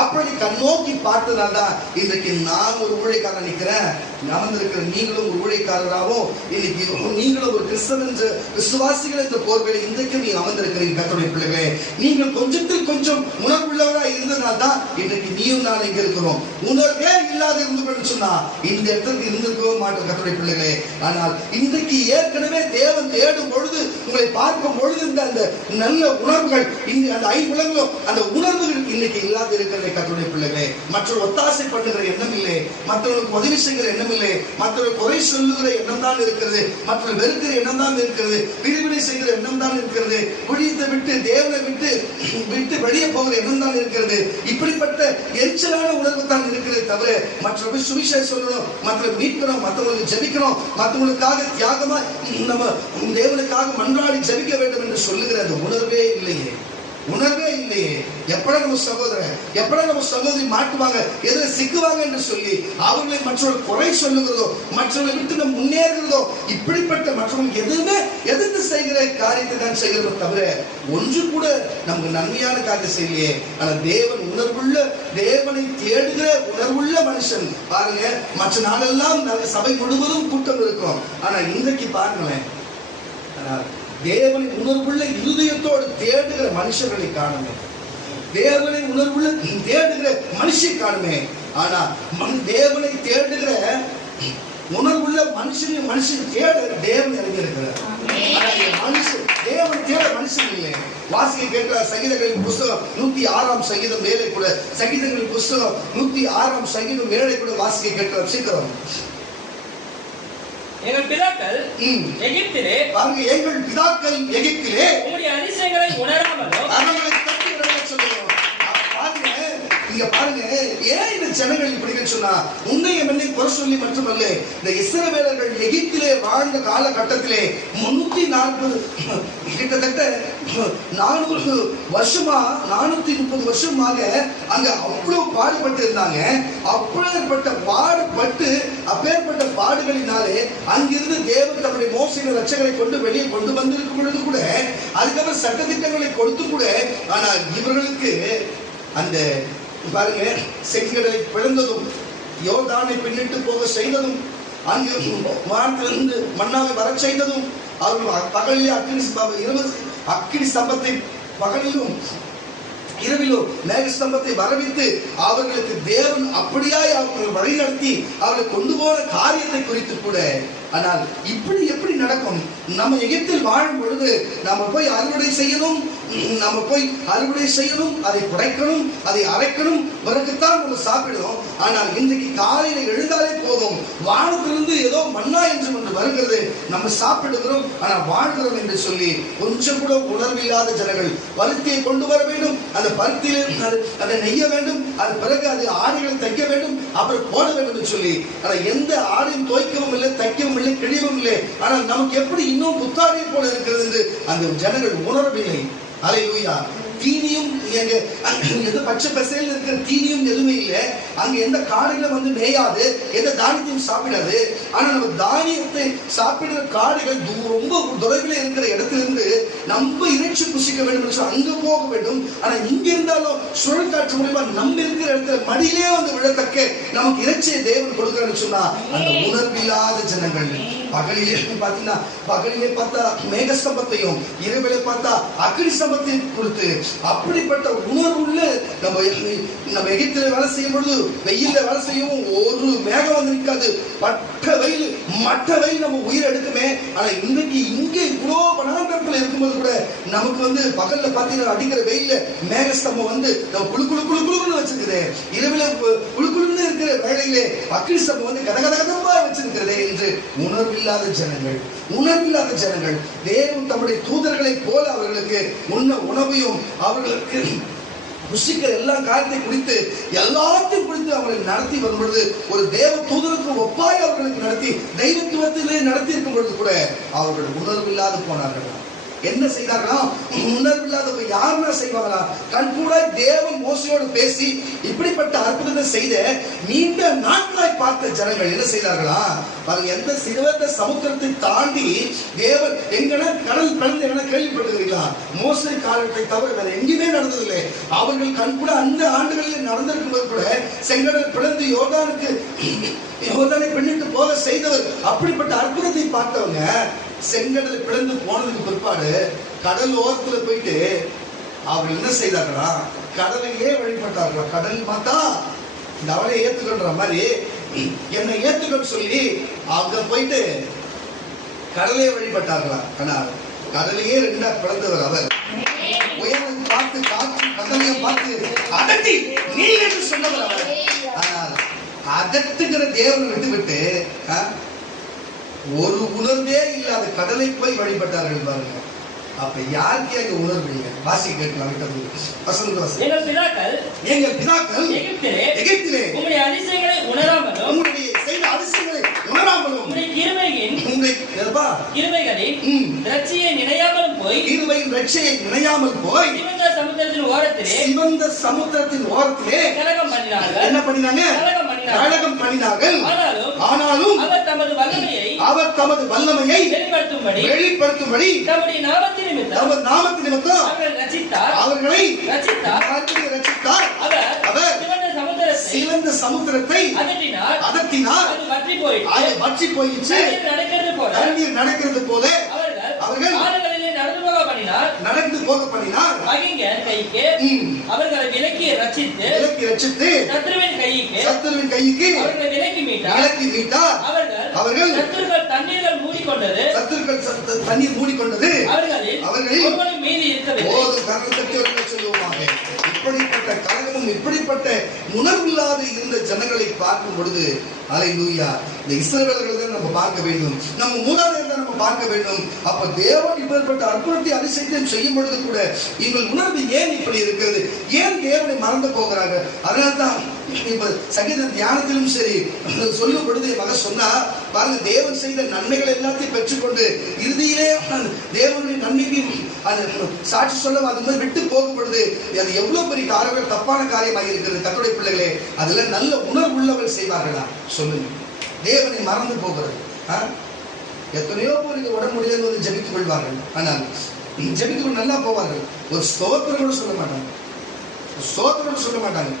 அப்படி கண்ணோக்கி பார்த்ததால்தான் இன்றைக்கு நான் ஒரு ஊழியக்காரன் நிற்கிறேன். அமர்ந்திருக்கிற நீங்களும் ஒரு ஊழியக்காரராகவும், இன்னைக்கு நீங்களும் ஒரு கிறிஸ்தவன் விசுவாசிகள் என்ற போர்வையில இன்றைக்கும் நீங்க அமர்ந்திருக்கிறீங்க. கர்த்தருடைய பிள்ளைகளே, நீங்கள் கொஞ்சத்தில் கொஞ்சம் உணர்வுள்ளவராக இருந்ததுனால்தான் இன்றைக்கு நீயும் நான் இங்க இருக்கிறோம். உணர்வே இல்லாத இருந்து சொன்னா இந்த இடத்துக்கு இருந்திருக்கவே மாட்டோம். கர்த்தருடைய பிள்ளைகளே, ஆனால் இன்றைக்கு ஏற்கனவே தேவன் தேடும் பொழுது, உங்களை பார்க்கும் பொழுது இந்த அந்த நல்ல உணர்வுகள், அந்த ஐம்புலங்களும் அந்த உணர்வுகள் இன்னைக்கு இல்லாத இருக்கிற கர்த்தருடைய பிள்ளைகளே, மற்றொரு ஒத்தாசை பண்ணுகிற எண்ணம் இல்லை, மற்றவர்களுக்கு உதவி செய்கிற எண்ணம் இல்லை, மற்றவர்கள் குறை சொல்லுகிற எண்ணம் தான் இருக்கிறது, மற்றவர்கள் வெறுக்கிற எண்ணம் தான் இருக்கிறது, பிரிவினை செய்கிற எண்ணம் தான் இருக்கிறது, ஒழியத்தை விட்டு தேவனை விட்டு வெளியே போகிற எண்ணம் தான் இருக்கிறது. இப்படிப்பட்ட எரிச்சலான உணர்வு தான் இருக்கிறது தவிர மற்றவர்கள் சுவிசேஷம் சொல்லணும், மற்றவர்கள் மீட்கணும், மற்றவங்களுக்கு ஜெபிக்கணும், மற்றவங்களுக்காக தியாகமா நம்ம தேவனுக்காக மன்றாடி ஜெபிக்க வேண்டும் என்று சொல்லுகிற அந்த உணர்வே இல்லையே. எப்படா நம்ம சகோதரன், எப்படா நம்ம சகோதரி மாட்டுவாங்க, எதிர சிக்குவாங்க என்று சொல்லி அவர்களை மற்றவர்கள் குறை சொல்லுகிறதோ, மற்றவர்களை விட்டு நம்ம முன்னேறுகிறதோ, இப்படிப்பட்ட மற்றவங்க எதுவுமே எதிர்த்து செய்கிற காரியத்தை தான் செய்கிறோம் தவிர ஒன்று கூட நமக்கு நன்மையான காரியம் செய்யலையே. ஆனா தேவன் உணர்வுள்ள, தேவனை தேடுகிற உணர்வுள்ள மனுஷன் பாருங்க. மற்ற நாளெல்லாம் சபை முழுவதும் கூட்டம் இருக்கும். ஆனா இன்றைக்கு பாருங்களேன், தேவனை உணர்வுள்ள இருதயத்தோடு தேடுகிற மனுஷர்களை காணுமே, தேவனை உணர்வுள்ள தேடுகிற மனுஷை காணுமே. ஆனா தேவனை தேடுகிற உணர்வுள்ள மனுஷன் தேட தேவன் இறங்கி இருக்கிறார். மனுஷன் தேவன் தேட மனுஷன் இல்லை. வாசிக்க கேட்கிறார். சங்கீதங்களின் புஸ்தகம் 106ஆம் சங்கீதம் 7 கூட, சங்கீதங்களின் புஸ்தகம் 106ஆம் சங்கீதம் 7 கூட வாசிக்க கேட்கிறார். சீக்கிரம். எங்கள் பிதாக்கள் எகிப்திலே, பாருங்க, எங்கள் பிதாக்கள் எகிப்திலே உம்முடைய அதிசயங்களை உணராமலும், அவர்களை தட்டி விட சொல்லுவோம். பாருங்க, இங்க பாருங்க, ஏன் இந்த ஜனங்கள் இப்படி சொன்னா உன்னையும் என்னை குறை சொல்லி மட்டுமல்ல, இந்த இஸ்ரவேலர்கள் எகிப்திலே வாழ்ந்த காலகட்டத்திலே 340 கிட்டத்தட்ட 400 வருஷமா 430 வருஷமாக அங்க அவ்வளவு பாடுபட்டு இருந்தாங்க. அப்பேற்பட்ட பாடுபட்டு அப்பேற்பட்ட பாடுகளினாலே அங்கிருந்து தேவன் தம்முடைய மோசையின் ரட்சகரை கொண்டு வெளியே கொண்டு வந்திருக்கும் பொழுது கூட, அதுக்கப்புறம் சட்டதிட்டங்களை கொடுத்து கூட, ஆனால் இவர்களுக்கு அந்த பாருங்க, செங்கடலை பிளந்ததும், யோர்தானை பின்னிட்டு போக செய்ததும், அங்கு வானத்திலிருந்து மன்னாவை வர செய்ததும், அவர்கள் பகலிலே அக்கினி ஸ்தம்பத்தை பகலிலும் இரவிலும் மேக ஸ்தம்பத்தை வரவித்து அவர்களுக்கு தேவன் அப்படியாய் அவர்கள் வழிநடத்தி அவர்களை கொண்டு போன காரியத்தை குறித்து கூட. ஆனால் இப்படி எப்படி நடக்கும்? நம்ம எகிப்தில் வாழும் பொழுது நாம போய் அறுவடை செய்யணும், நம்ம போய் அறுவடை செய்யணும், அதை குடைக்கணும், அதை அரைக்கணும், பிறகுத்தான் நம்ம சாப்பிடணும். ஆனால் இன்றைக்கு காலையில எழுந்தாலே போதும், வானத்திலிருந்து ஏதோ மன்னா என்று ஒன்று வருகிறது, நம்ம சாப்பிடுகிறோம், ஆனால் வாழ்கிறோம் என்று சொல்லி கொஞ்சம் கூட உணர்வில்லாத ஜனங்கள் பருத்தியை கொண்டு வர வேண்டும், அந்த பருத்தியில் அதை நெய்ய வேண்டும், அது பிறகு அது ஆடைகளை தைக்க வேண்டும், அப்புறம் போட வேண்டும் என்று சொல்லி, ஆனால் எந்த ஆடையும் துவைக்கவும் இல்லை, தைக்கவும் இல்லை, கிழியவும் இல்லை. ஆனால் நமக்கு எப்படி இன்னும் புத்தாடை போல இருக்கிறது என்று அந்த ஜனங்கள் உணரவில்லை. அல்லேலூயா. தீனியும் எந்த பச்சை பசையில் இருக்கிற தீனியும் எதுவுமே இல்லை. அங்க எந்த காடுகளும் வந்து மேயாது, எந்த தானியத்தையும் சாப்பிடாது. ஆனா நம்ம தானியத்தை சாப்பிடுற காடுகள் ரொம்ப தொலைவில் இருக்கிற இடத்திலிருந்து நம்ம இறைச்சி புசிக்க வேண்டும் என்று அங்க போக வேண்டும். ஆனா இங்க இருந்தாலும் சுழல் காற்று மூலமா நம்ம இருக்கிற இடத்துல மடியிலே வந்து விழத்தக்க நமக்கு இறைச்சியை தேவன் கொடுக்கிறான்னு சொன்னா அந்த உணர்வில்லாத ஜனங்கள். பகலிலே பார்த்தீங்கன்னா, பகலிலே பார்த்தா மேகஸ்தம்பத்தையும், இரவிலே பார்த்தா அக்னி ஸ்தம்பத்தையும் கொடுத்து அப்படிப்பட்ட உணர்வுள்ள நம்ம எகிப்தில வேலை செய்யும் பொழுது வெயில்ல வேலை செய்யவும் ஒரு மேகம் வந்து நிற்காது, மற்ற வெயில் நம்ம உயிர் எடுக்குமே. ஆனா இன்னைக்கு இங்க இவ்வளோ வனாந்தரத்துல இருக்கும்போது கூட நமக்கு வந்து பகல்ல பாத்தீங்கன்னா அடிக்கிற வெயில்ல மேகஸ்தம்பம் வந்து நம்ம குழு குழு குழு குழுன்னு வச்சிருக்குது, இரவுல குழு குழுன்னு இருக்கிற வேளையிலே அக்னி ஸ்தம்பம் வந்து கதகதகதமா வச்சிருக்கிறதே என்று உணர்வில்லாத ஜனங்கள் தேவன் தம்முடைய தூதர்களை போல அவர்களுக்கு உணவையும் அவர்களுக்கு புசிக்கிற எல்லா காரியத்தை குறித்து எல்லாத்தையும் குறித்து அவர்களை நடத்தி வரும் பொழுது ஒரு தேவ தூதருக்கு ஒப்பாய் அவர்களுக்கு நடத்தி தெய்வத்துவத்திலே நடத்தி இருக்கும் பொழுது கூட அவர்கள் உணர்வில்லாது போனார்கள். என்ன செய்தார்களா? உணர்வில்லாத யாருன்னா செய்வாங்களா? கண்கூட தேவன் மோசையோடு பேசி இப்படிப்பட்ட அற்புதத்தை செய்த நீண்ட நாட்களாய் பார்த்த ஜனங்கள் என்ன செய்தார்களா? எந்த சிறுவந்த சமுத்திரத்தை தாண்டி தேவன் எங்கன்னா கடல் பிளந்து என கேள்விப்பட்டிருக்கிறீர்களா? மோசை காலத்தை தவிர வேற எங்கேயுமே நடந்ததில்லை. அவர்கள் கண்கூட அந்த ஆண்டுகளில் நடந்திருக்கும் போது கூட செங்கடல் பிளந்து யோர்தானை பின்னிட்டு போக செய்தவர். அப்படிப்பட்ட அற்புதத்தை பார்த்தவங்க செங்கடல் பிளந்து போனதுக்கு பிற்பாடு கடல் ஓரத்துல போயிட்டு அவர் என்ன செய்தார்களா? கடலையே வழிபட்டார்களா? கடல் பார்த்தா இந்த அவளை ஏத்துக்கொள்ற மாதிரி என்னை ஏத்துக்கொண்டு சொல்லி அங்க போயிட்டு கடலையே வழிபட்டார்களா? ஆனால் கடலையே ரெண்டா பிளந்தவர் அவர். உயர்வை பார்த்து காற்று கடலையும் பார்த்து அதட்டி நீ என்று சொன்னவர் அவர். ஆனால் அதட்டுகிற தேவனை விட்டுவிட்டு ஒரு உணர்வே இல்லாத கடலை போய் வழிபட்டார்கள் பாருங்க. அப்ப யாருக்கு அங்க உணர்வு இல்லை? வாசி கேட்கலாம். எங்கள் பிதாக்கள் எகிப்திலே உம்முடைய அதிசயங்களை உணராமலும் உம்முடைய செய்த அதிசயங்களை உணராமலும் உம்முடைய கிருபைகளின் இரட்சியை நினையாமலும் போய் சிவந்த சமுத்திரத்தின் ஓரத்திலே கலகம் பண்ணினார்கள். என்ன பண்ணினாங்க? கலகம் பண்ணினார்கள். ஆனாலும் அவர் தமது வல்லமையை வெளிப்படுத்தும்படி தம்முடைய நாமத்தின் நிமித்தம் அவர்களை ரட்சித்தார். அவர் சிவந்த சமுத்திரத்தை அதட்டினார். அது வற்றி போயிடுச்சு. தண்ணீர் நடக்கிறது போல அவர்கள் நடந்து போக பண்ணினார். அவர்களை விலக்கி ரட்சித்து சத்துருவின் கைக்கு விலக்கி மீட்டார். அவர்கள் சத்துருக்கள் தண்ணீர் மூடிக்கொண்டது அவர்களில் மீதி இருக்கவில்லை. சொல்லுவாங்க. இப்படிப்பட்ட கலகமும் இப்படிப்பட்ட உணர்வில்லாத இருந்த ஜனங்களை பார்க்கும் பொழுது அல்லேலூயா, இந்த இஸ்ரவேலர்களை தான் நம்ம பார்க்க வேண்டும், நம்ம மூதாதையரை தான் நம்ம பார்க்க வேண்டும். அப்ப தேவன் இப்படிப்பட்ட அற்புதத்தை அதிசயத்தையும் செய்யும் பொழுது கூட எங்கள் உணர்வு ஏன் இப்படி இருக்கிறது? ஏன் தேவனை மறந்து போகிறாங்க? அதனால்தான் இப்ப சங்கீத தியானத்திலும் சரி சொல்லும் பொழுது மக சொன்னா பாருங்க, தேவன் செய்த நன்மைகள் எல்லாத்தையும் பெற்றுக்கொண்டு இறுதியிலே தேவனுடைய நன்மைக்கு சாட்சி சொல்ல அது மாதிரி விட்டு போகும் பொழுது அது எவ்வளவு பெரிய காரியங்கள் தப்பான காரியமாக இருக்கிறது. கர்த்தருடைய பிள்ளைகளே, அதுல நல்ல உணர்வு உள்ளவர்கள் செய்வார்களா? சொல்லுங்க. தேவனை மறந்து போகிறது. எத்தனையோ பேருக்கு உடம்பு முடியாது வந்து ஜெபித்துக் கொள்வார்கள். ஆனால் ஜெபித்துக் நல்லா போவார்கள். ஒரு ஸ்தோத்திரம் கூட சொல்ல மாட்டாங்க.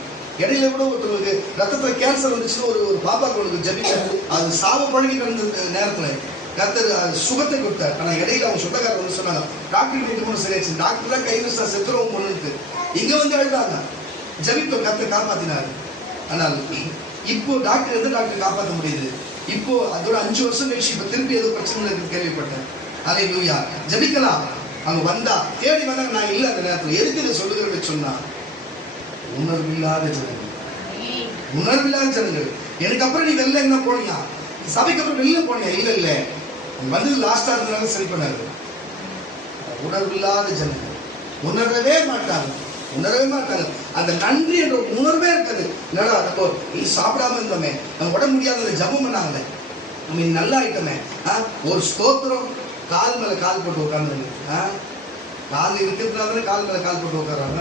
இடையில கூட ஒருத்தருக்கு ரத்தத்துல கேன்சர் வந்துச்சுன்னு ஒரு பாப்பாக்கு ஒன்று ஜெபிச்சாரு. அது சாவு பழகி கிடந்த நேரத்துல கர்த்தர் சுகத்தை கொடுத்தார். ஆனா இடையில அவங்க சொந்தக்காரர் வந்து சொன்னாங்க, டாக்டர் வீட்டு கூட சரியாச்சு, டாக்டர் தான் கைது செத்துறவும் பொண்ணுட்டு இங்க வந்து எழுதாங்க. ஜெபித்தோம், கர்த்தர் காப்பாத்தினாரு. ஆனால் இப்போ டாக்டர் எந்த டாக்டர் காப்பாற்ற முடியுது? இப்போ அதோட 5 வருஷம் கழிச்சு இப்ப திருப்பி ஏதோ பிரச்சனை இருக்கு கேள்விப்பட்டேன். அல்லேலூயா. ஜெபிக்கலாம். அங்க வந்தா தேடி வந்தாங்க, நான் இல்லை அந்த நேரத்தில். எதுக்கு இதை சொல்லுகிறேன்னு சொன்னா, உணர்வில்லாத ஜனங்கள், உணர்வில்லாத ஜனங்கள். எனக்கு அப்புறம் நீ வெளில என்ன போனியா, சபைக்கு அப்புறம் வெளில போனியா? இல்ல இல்ல, வந்து லாஸ்டா இருந்தாலும் சரி பண்ணாரு. உணர்வில்லாத ஜனங்கள் உணரவே மாட்டாங்க, உணரவே மாட்டாங்க. அந்த நன்றி என்ற உணர்வே இருக்காது. என்னடா நம்ம சாப்பிடாம இருந்தோமே, நம்ம உடம்பு முடியாத ஜபம் பண்ணாங்களே, நம்ம நல்லா ஆயிட்டோமே, ஒரு ஸ்தோத்திரம், கால் மேல கால் போட்டு உட்கார்ந்து, கால் இருக்கிறதுனால கால் மேல கால் போட்டு உட்கார்றாங்க.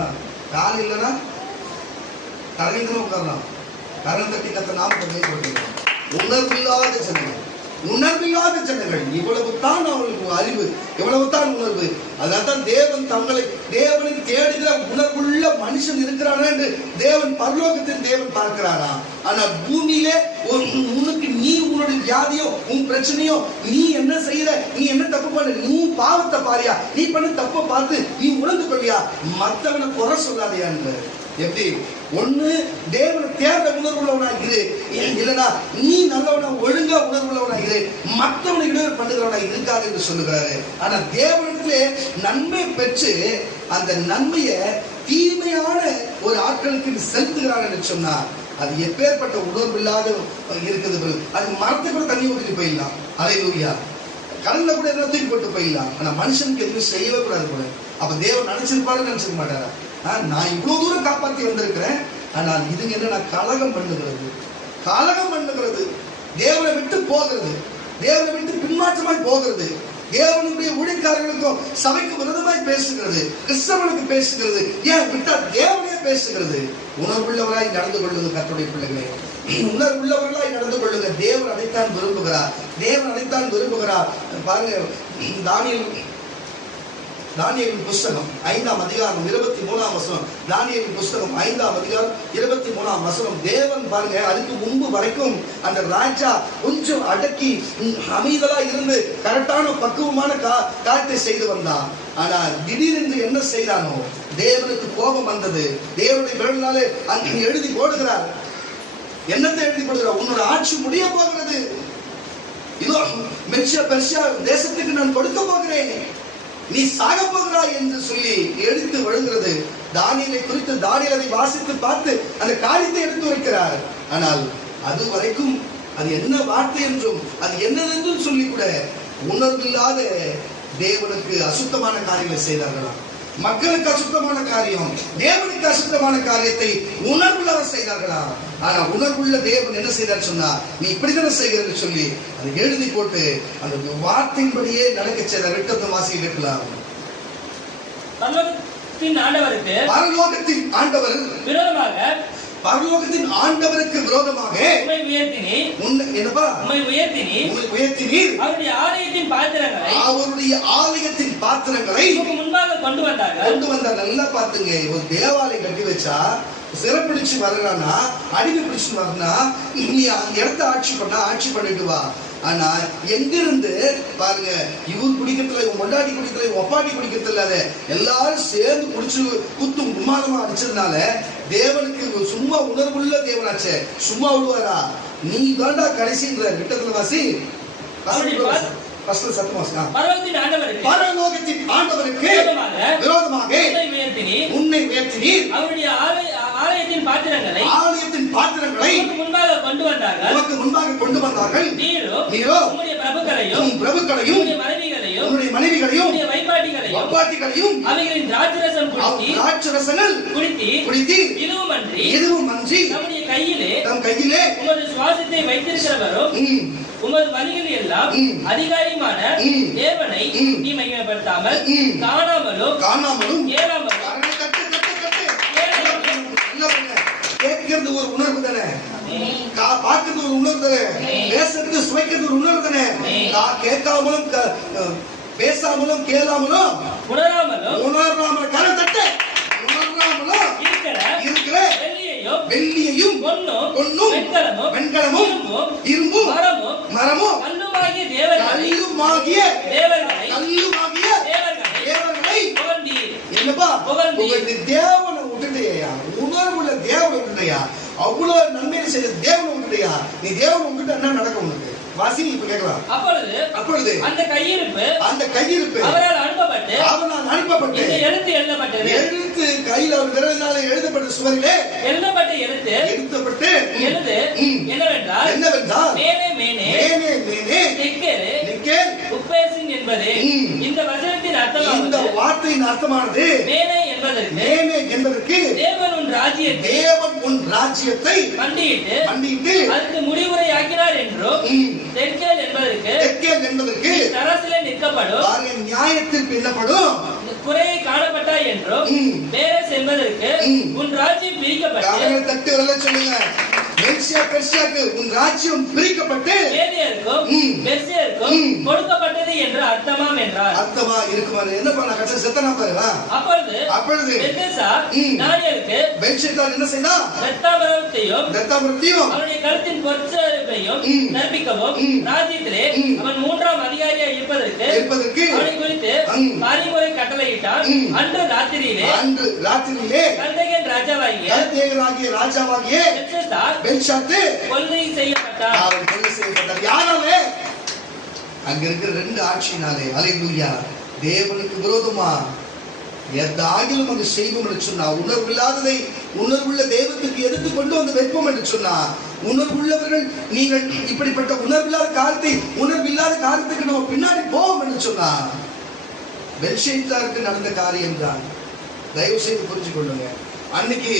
கால் இல்லைன்னா கரணிதான் உட்காரலாம். கரணம் தட்டி கத்த நாம போட்டு. உணர்வில்லாத ஜனங்கள், உணர்வில்லாத ஜனங்கள். இவ்வளவு தான் அவர்களுக்கு அறிவு, எவ்வளவு தான் உணர்வு. அதனால்தான் தேவன் தேவனை தேடுகிற உணர்வுள்ள மனுஷன் இருக்கிறானா என்று தேவன் பரலோகத்தின் தேவன் பார்க்கிறாரா? ஆனா பூமியிலே உனக்கு நீ உன்னுடைய வியாதியோ உன் பிரச்சனையோ, நீ என்ன செய்யற, நீ என்ன தப்பு பண்ண, நீ பாவத்தை பாரியா, நீ பண்ண தப்ப பார்த்து நீ உணர்ந்து கொள்ளியா, மற்றவனை குறை சொல்லாதையா என்று. எப்படி ஒண்ணு தேவனை தேர்ந்த உணர்வுள்ளவனா இரு, இல்லைன்னா நீ நல்லவனா ஒழுங்கா உணர்வுள்ளவனா இரு, மற்றவனை இடையூறு பண்ணுகிறவனா இருக்காது என்று சொல்லுகிறாரு. ஆனா தேவனத்திலே நன்மை பெற்று அந்த நன்மையை தீமையான ஒரு ஆட்களுக்கு செலுத்துகிறான் என்று சொன்னா, அது எப்பேற்பட்ட உணர்வு இல்லாத இருக்குது. அது மரத்தை கூட தண்ணி ஊற்றிட்டு போயிடலாம், அல்லேலூயா. கடல்ல கூட எல்லாம் தூக்கி போட்டு போயிடலாம். ஆனா மனுஷனுக்கு எதுவும் செய்யவே கூடாது கூட. அப்ப தேவன் நினைச்சிருப்பாரு, நினைச்சிருக்க மாட்டாரா? நான் இவ்வளவு தூரம் காப்பாற்றி வந்திருக்கிறேன், ஆனால் இதுங்க என்ன, கலகம் பண்ணுகிறது, கலகம் பண்ணுகிறது, தேவனை விட்டு போகிறது, தேவனை விட்டு பின்மாற்றமாய் போகிறது, தேவனுடைய ஊழியக்காரர்களுக்கும் சபைக்கு விரோதமாய் பேசுகிறது, கிறிஸ்தவனுக்கு பேசுகிறது, ஏன் விட்டா தேவனே பேசுகிறது. உணர்வுள்ளவராய் நடந்து கொள்ளுங்க கர்த்தருடைய பிள்ளைகளே, உணர்வுள்ளவர்களாய் நடந்து கொள்ளுங்க. தேவன் அதைத்தான் விரும்புகிறார், தேவன் அதைத்தான் விரும்புகிறார். பாருங்க, தானியேலின் புஸ்தகம் 5ஆம் அதிகாரம் 23ஆம் வசனம். தானியேலின் புஸ்தகம் 5ஆம் அதிகாரம் 23ஆம் வசனம். தேவன் பாருங்க, அதுக்கு முன்பு வரைக்கும் அந்த ராஜா கொஞ்சம் அடக்கி அமைதலா இருந்து கரெக்டான பக்குவமான காரியத்தை செய்து வந்தான். ஆனா திடீரென்று என்ன செய்தானோ, தேவனுக்கு கோபம் வந்தது. தேவனுடைய விரலினாலே அங்கே எழுதி போடுகிறார். என்னத்தை எழுதி போடுகிறார்? உன்னோட ஆட்சி முடிய போகிறது, இதோ பெர்சியா தேசத்துக்கு நான் கொடுக்க போகிறேன், நீ சாக போகிறாய் என்று சொல்லி எடுத்து விழுகிறது. தானியேலை குறித்து தானியேல் அதை வாசித்து பார்த்து அந்த காரியத்தை எடுத்து வைக்கிறார். ஆனால் அது வரைக்கும் அது என்ன வார்த்தை என்றும் அது என்னதென்றும் சொல்லி கூட உணர்வில்லாத தேவனுக்கு அசுத்தமான காரியங்களை செய்தார்களா? மக்களுக்கு அசுத்தமான காரியம், தேவனுக்கு அசுத்தமான காரியத்தை உணர்வுள்ளவர் செய்தார்களா? ஆனா உணர்வுள்ள தேவன் என்ன செய்தார் சொன்னா, நீ இப்படித்தானே செய்கிறன்னு சொல்லி அதை எழுதி போட்டு அந்த வார்த்தையின்படியே நடக்க செய்த ரெட்டத்தை வாசி கேட்கலாம். பரலோகத்தின் ஆண்டவர் விரோதமாக, பரலோகத்தின் ஆண்டவருக்கு விரோதமாக உம்மை உயர்த்தினீர், உம்மை உயர்த்தினீர், அவருடைய ஆலயத்தின் பாத்திரங்களை முன்பாக கொண்டு வந்தார். நல்லா பாத்துங்க, ஒரு தேவாலயம் கட்டி வச்சா சிறப்பிடிச்சு வரலான்னா, அடிமை பிடிச்சு வரனா, நீ அந்த இடத்த ஆட்சி பண்ணிட்டு வா. ஆனா எங்கிருந்து பாருங்க, இவர் குடிக்கிறதுல, இவன் கொண்டாடி குடிக்கிறதுல, இவன் ஒப்பாட்டி குடிக்கிறதுல, எல்லாரும் சேர்ந்து குடிச்சு குத்தும் கும்மாதமா அடிச்சதுனால தேவனுக்கு சும்மா உணர்வுள்ள தேவனாச்சே, சும்மா விடுவாரா? நீ தாண்டா கடைசின்ற விட்டத்துல வாசி பரலோகத்தின் ஆண்டவருக்கு விரோதமாக உன்னை உயர்த்தினீர், அவருடைய ஆலயத்தின் பாத்திரங்களை முன்பாக கொண்டு வந்தார்கள். நீரோ உம்முடைய பிரபுக்களையும் உம்முடைய மனைவிகளையும் வைப்பாட்டிகளையும் அவைகளின் திராட்சரசங்கள் குடித்து இதுவுமன்றி நம்முடைய கையிலே உமது சுவாசத்தை வைத்திருக்கிறவரும் உமது வழிகளில் எல்லாம் அதிகாரியுமான தேவனை நீ மகிமைப்படுத்தாமல் காணாமலும் கேட்கிறது ஒரு உணர்வு தானே, பார்க்கிறது ஒரு உணர்வு தானே, பேசுறது சுவைக்கிறது ஒரு உணர்வு தானே. கேட்காமலும் பேசாமலும் கேளாமலும் உணராமலும் கரத்தட்டு உணராமலும் இருக்கிற வெள்ளியையும் பொன்னும் வெண்கலமும் இரும்பும் மரமும் கல்லுமாகிய தேவர்களை என்னப்பா தேவனை விட்டுட்டியா, உணர்வுள்ள தேவனை விட்டுட்டியா, அவ்வளவு நன்மையை செய்த தேவனை விட்டுட்டியா, நீ தேவனை விட்டுட்டு என்ன நடக்கும் உனக்கு? வாசி இப்ப கேட்கலாம். அப்பொழுது அந்த கையிருப்பு அவரால் அனுப்பப்பட்டு இந்த எழுத்து எழுதப்பட்டது. எழுத்து கையில் அவர் விரலினாலே எழுதப்பட்ட சுவரிலே எழுதப்பட்ட எழுதப்பட்டு என்னவென்றால் மேனே நிக்கேல் உப்பேசின் என்பது. இந்த வசனத்தின் அர்த்தம், இந்த வார்த்தையின் அர்த்தமானது மேனே என்பதற்கு தேவன் உன் ராஜ்யத்தை கண்டித்து அதுக்கு முடிவுரை ஆக்கினார் என்றும், தெற்கேல் என்பதற்கு தராசிலே நிற்கப்படும் நியாயத்தில் பின்னப்படும் குறையை காணப்பட்டாய் என்றும், பேரஸ் என்பதற்கு உன் ராஜ்யம் பிரிக்கப்பட்டு தட்டு வரல சொல்லுங்க. உன் ராஜ்யம் பிரிக்கப்பட்டு கொடுக்கப்பட்டது என்று அர்த்தமாம் என்றார். அர்த்தமா இருக்குமா? என்ன பண்ண கட்சி செத்தனா பாருங்க. அப்பொழுது தானியேலுக்கு பெல்ஷாத்சார் என்ன செய்தான்? இரத்தாம்பரத்தையும் அவனுடைய கழுத்தின் பொற்சேர்வையும் கற்பிக்கவும், ராஜ்யத்திலே அவன் 3ஆம் அதிகாரியாக இருப்பதற்கு அவனை குறித்து பரிமுறை கட்டளையிட்டான். அன்று ராத்திரியிலே கல்தேயன் ராஜாவாகிய பெல்ஷாத்சார் கொலை செய்யப்பட்டார். யாராலே? அங்க இருக்கிற 2 ஆட்சியினாலே. அல்லேலூயா. தேவனுக்கு விரோதமா எந்த ஆகிலும் அங்கு செய்வோம் என்று சொன்னா, உணர்வில்லாததை உணர்வுள்ள தெய்வத்துக்கு எதிர்த்து கொண்டு வந்து வைப்போம் என்று சொன்னா, உணர்வுள்ளவர்கள் நீங்கள் இப்படிப்பட்ட உணர்வில்லாத காரியத்துக்கு நம்ம பின்னாடி போவோம் என்று சொன்னா, பெல்ஷாத்சாருக்கு நடந்த காரியம் தான். தயவு செய்து புரிஞ்சு கொள்ளுங்க. அன்னைக்கு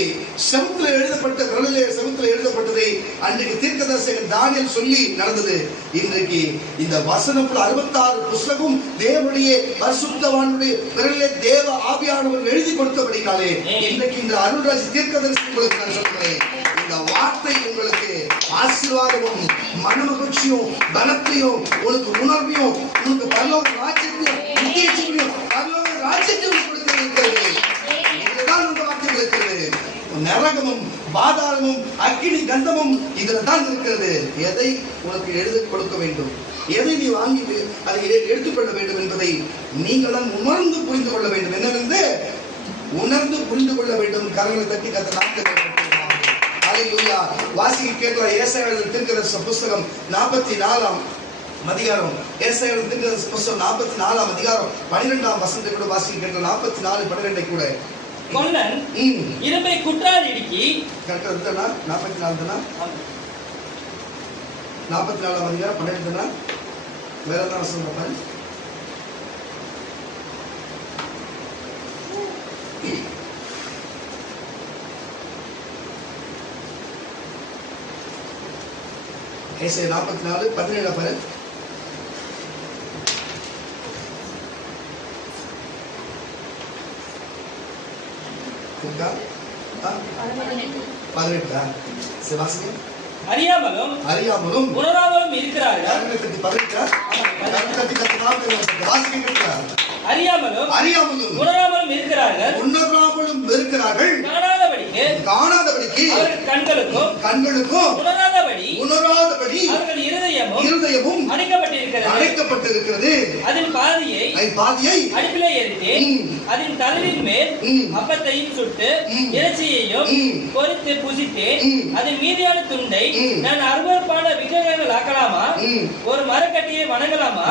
செவுத்துல எழுதப்பட்டதை அன்றைக்கு தீர்க்கதரிசகன் தானியேல் சொல்லி நடந்தது. இன்றைக்கு இந்த வசனம் 66 புஸ்தகம் தேவனுடைய பரிசுத்தவானுடைய விரலிலே தேவ ஆவியானவர் எழுதி கொடுத்தபடினாலே இன்றைக்கு இந்த அருள்ராஜ் தீர்க்கதரிசி உங்களுக்கு நான் சொல்கிறேன், இந்த வார்த்தை உங்களுக்கு ஆசீர்வாதமும் மனமகிழ்ச்சியும் பலத்தையும் உனக்கு உணர்வையும் உனக்கு பரலோக ராஜ்யத்தையும் கொடுத்திருக்கிறது. இதுதான் இந்த வார்த்தைகள் இருக்கிறது. நரகமும் பாதாளமும் அக்கினி கந்தமும் இதுல தான் இருக்கிறது. எதை உனக்கு எழுத கொடுக்க வேண்டும், எதை நீ வாங்கி அதை எடுத்துக்கொள்ள வேண்டும் என்பதை நீங்கள் தான் உணர்ந்து புரிந்து கொள்ள வேண்டும். என்னவென்று உணர்ந்து புரிந்து கொள்ள வேண்டும். கரங்களை தட்டி அல்லேலூயா. வாசிக்க கேட்கலாம். ஏசாயா தீர்க்கதரிசி புஸ்தகம் 44ஆம் அதிகாரம். ஏசாயா தீர்க்கதரிசி புஸ்தகம் 44ஆம் அதிகாரம் 12ஆம் வசனத்தை கூட வாசிக்க கேட்கலாம். 44:12 கூட. கொல்லன் இரும்பை குற்றால் இடுக்கி கரெக்டா 44 தானா? 44ஆம் அதிகாரம் 12 தானா? வேற என்ன வசனம் பாருங்க. ஏசாயா 44:17 பாருங்க. அறியாமலும் உணராமலும் இருக்கிறார்கள். அறியாமலும் உணராமலும் இருக்கிறார்கள். காணாதபடிக்கு கண்களுக்கும் உணராதபடி அவர்கள் இருதயமும் அடைக்கப்பட்டிருக்கிறது. அதன் பாதியை அடுப்பிலே எரித்தேன். அதன் தலையின் மேல் அப்பத்தையும் சுட்டு இறைச்சியையும் பொரித்து புசித்தேன். அதன் மீதியான துண்டை நான் அருவருப்பான விக்கிரகங்கள் ஆக்கலாமா, ஒரு மரக்கட்டையை வணங்கலாமா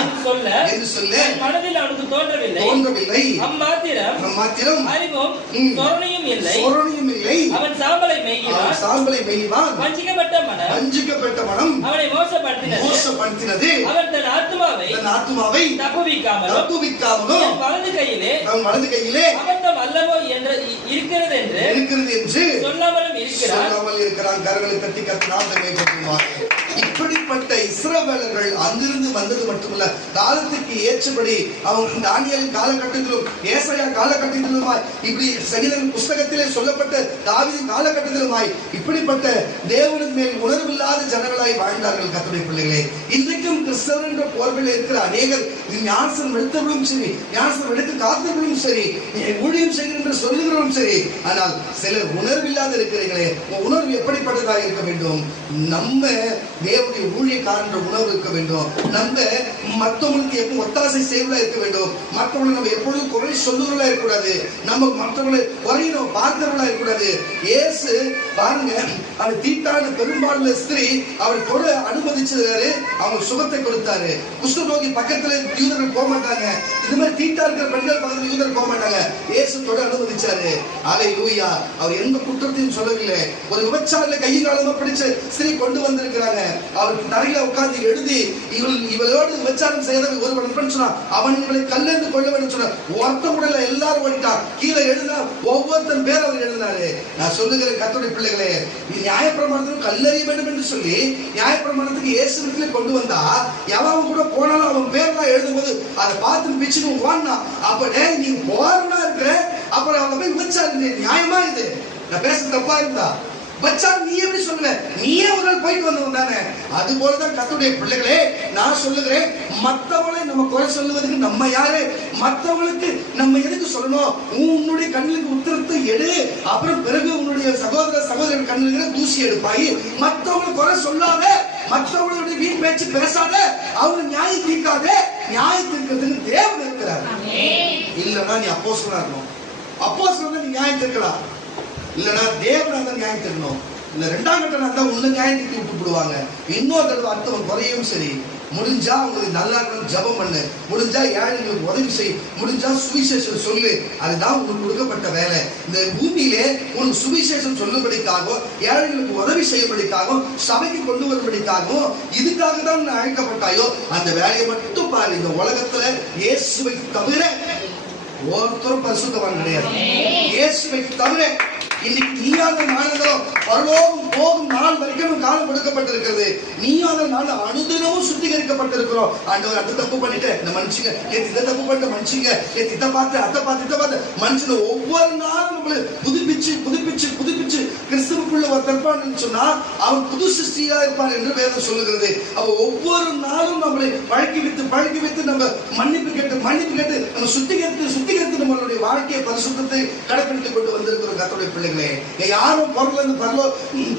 என்று சொல்ல மனதில் அவனுக்கு தோன்றவில்லை. அம்மாத்திரம் அறிவும் சொரணையும் இல்லை. அவன் சாம்பலை மேய்கிறான். வஞ்சிக்கப்பட்ட மனம் அவனை மோசப்படுத்தினது. அவன் தன் ஆத்துமாவை தப்புவிக்காமலும் வலது கையிலே அபத்தம் அல்லவோ என்று இருக்கிறது என்று சொல்லாமலும் இருக்கிறான். கரங்களை தட்டி இப்படிப்பட்ட இஸ்ரவேலர்கள் அங்கிருந்து வந்தது மட்டுமல்ல, காலத்துக்கு ஏற்றபடி அவங்க தானியேல் காலகட்டத்திலும் ஏசாயா காலகட்டத்திலுமாய், இப்படி சங்கீதங்களின் புஸ்தகத்திலே சொல்லப்பட்ட தாவீதின் காலகட்டத்திலுமாய் இப்படிப்பட்ட தேவனின் மேல் உணர்வில்லாத ஜனங்களாய் வாழ்ந்தார்கள். கர்த்தருடைய பிள்ளைகளே, இன்றைக்கும் கிறிஸ்தவர் என்ற போர்வில் இருக்கிற அநேகர் ஞானஸ்நானம் எடுத்தவர்களும் சரி, ஞானஸ்நானம் எடுத்து காத்தவர்களும் சரி, ஊழியம் செய்கின்ற சொல்லுகிறவர்களும் சரி, ஆனால் சிலர் உணர்வில்லாத இருக்கிறீர்களே, உணர்வு எப்படிப்பட்டதாக இருக்க வேண்டும்? நம்ம தேவனுடைய ஊழியக்காரன்ற உணர்வு இருக்க வேண்டும். நம்ம மற்றவங்களுக்கு எப்போ ஒத்தாசை செய்வதா இருக்க வேண்டும். மற்றவங்களை நம்ம எப்பொழுதும் குறை சொல்லுவதா இருக்கக்கூடாது. நம்ம மற்றவங்களை குறையை நம்ம பார்க்கிறவர்களா தீட்டாளா இருக்கக்கூடாது. இயேசு பாருங்க, அந்த தீட்டான பெரும்பாலுள்ள ஸ்திரீ அவர் தொட அனுமதிச்சாரு, அவங்க சுகத்தை கொடுத்தாரு. குஷ்டரோகி பக்கத்துல யூதர்கள் போக மாட்டாங்க, இந்த மாதிரி தீட்டா இருக்கிற பெண்கள் பக்கத்துல யூதர்கள் போக மாட்டாங்க. இயேசு தொட அனுமதிச்சாரு. அல்லேலூயா. அவர் எந்த குற்றத்தையும் சொல்லவில்லை. ஒரு விபச்சாரில கையும் காலமா பிடிச்ச ஸ்திரீ கொண்டு வந்திருக்கிறாங்க. அவருக்கு தரையில உட்கார்ந்து எழுதி, இவளோடு விபச்சாரம் செய்தவன் ஒருவன் சொன்னா அவன் இவளை கல்லென்று கொள்ள வேண்டும் சொன்ன ஒருத்த கூட எல்லாரும் ஓடிட்டான். கீழே எழுதினா ஒவ்வொருத்தன் பேர் அவர் எழுதினாரு. நான் சொல்லுகிறேன் கர்த்தருடைய பிள்ளைகளே, நியாயப்பிரமாணத்துக்கு கல்லறிய வேண்டும் என்று சொல்லி நியாயப்பிரமாணத்துக்கு இயேசுவிடத்திலே கொண்டு வந்தா எவன் கூட போனாலும் அவன் பேர்லாம் எழுதும்போது அதை பார்த்து பிச்சுன்னு வான்னா, அப்படே நீ போறா இருக்கிற, அப்புறம் அவன் போய் விபச்சாரி. நியாயமா இது? நான் பேச தப்பா இருந்தா பச்சா நீ எப்படி சொல்லுவ? நீயே ஒரு நாள் போயிட்டு வந்தவன் தானே. அது போலதான் கர்த்தருடைய பிள்ளைகளே, நான் சொல்லுகிறேன், மற்றவங்களை நம்ம குறை சொல்லுவதற்கு நம்ம யாரு? மற்றவங்களுக்கு நம்ம எதுக்கு சொல்லணும்? உன்னுடைய கண்ணுக்கு உத்தரத்தை எடு, அப்புறம் பிறகு உன்னுடைய சகோதர சகோதரன் கண்ணுக்கு தூசி எடுப்பாய். மற்றவங்களை குறை சொல்லாத, மற்றவங்களுடைய வீண் பேச்சு பேசாத, அவங்க நியாயம் தீர்க்காத. நியாயம் தீர்க்கிறதுக்கு தேவன் இருக்கிறார். இல்லைன்னா நீ அப்போஸ்தலனா இருக்கணும். அப்போஸ்தலனா நீ நியாயம் தீர்க்கலாம், இல்லைன்னா தேவனா தான் நியாயம் தீர்க்கணும். இல்ல ரெண்டாம் கட்டம் தான் உன்னை நியாயம் தீர்த்து விட்டு போடுவாங்க. இன்னொரு தடவை அடுத்தவன் குறையும் சரி, முடிஞ்சா உங்களுக்கு நல்லா இருக்கணும் ஜபம் பண்ணு, முடிஞ்சா ஏழைகளுக்கு உதவி செய், முடிஞ்சா சுவிசேஷம் சொல்லு. அதுதான் உங்களுக்கு கொடுக்கப்பட்ட வேலை. இந்த பூமியிலே உனக்கு சுவிசேஷம் சொல்லும்படிக்காகவும் ஏழைகளுக்கு உதவி செய்யும்படிக்காகவும் சபைக்கு கொண்டு வரும்படிக்காகவும் இதுக்காக தான் அழைக்கப்பட்டாயோ அந்த வேலையை மட்டும் பாரு. இந்த உலகத்துல இயேசுவை தவிர ஒருத்தரும் பரிசுத்தவான் கிடையாது. இயேசுவை தவிர இன்னைக்கு நீயாத நாளோ பரலோகம் போகும் நாள் வரைக்கும் காலம் கொடுக்கப்பட்டிருக்கிறது. நீயாத நாள் அனுதினமும் சுத்திகரிக்கப்பட்டிருக்கிறோம். ஆண்டவர் அதை தப்பு பண்ணிட்டு இந்த மனுஷங்க இதை தப்பு பண்ணிட்டு மனுஷங்க இதை பார்த்து அதை பார்த்து இதை பார்த்து மனுஷனை ஒவ்வொரு நாளும் நம்மளை புதுப்பிச்சு புதுப்பிச்சு புதுப்பிச்சு கிறிஸ்துவுக்குள்ள ஒரு தற்பான்னு சொன்னா அவன் புது சிருஷ்டியா இருப்பான் என்று வேதம் சொல்லுகிறது. அவ ஒவ்வொரு நாளும் நம்மளை பழக்கி வைத்து நம்ம மன்னிப்பு கேட்டு நம்ம சுத்திகரித்து நம்மளுடைய வாழ்க்கையை பரிசுத்தத்தை கடைபிடித்துக் கொண்டு வந்திருக்கிறோம். கர்த்தருடைய பிள்ளைகளே, யாரும் பொருள் இருந்து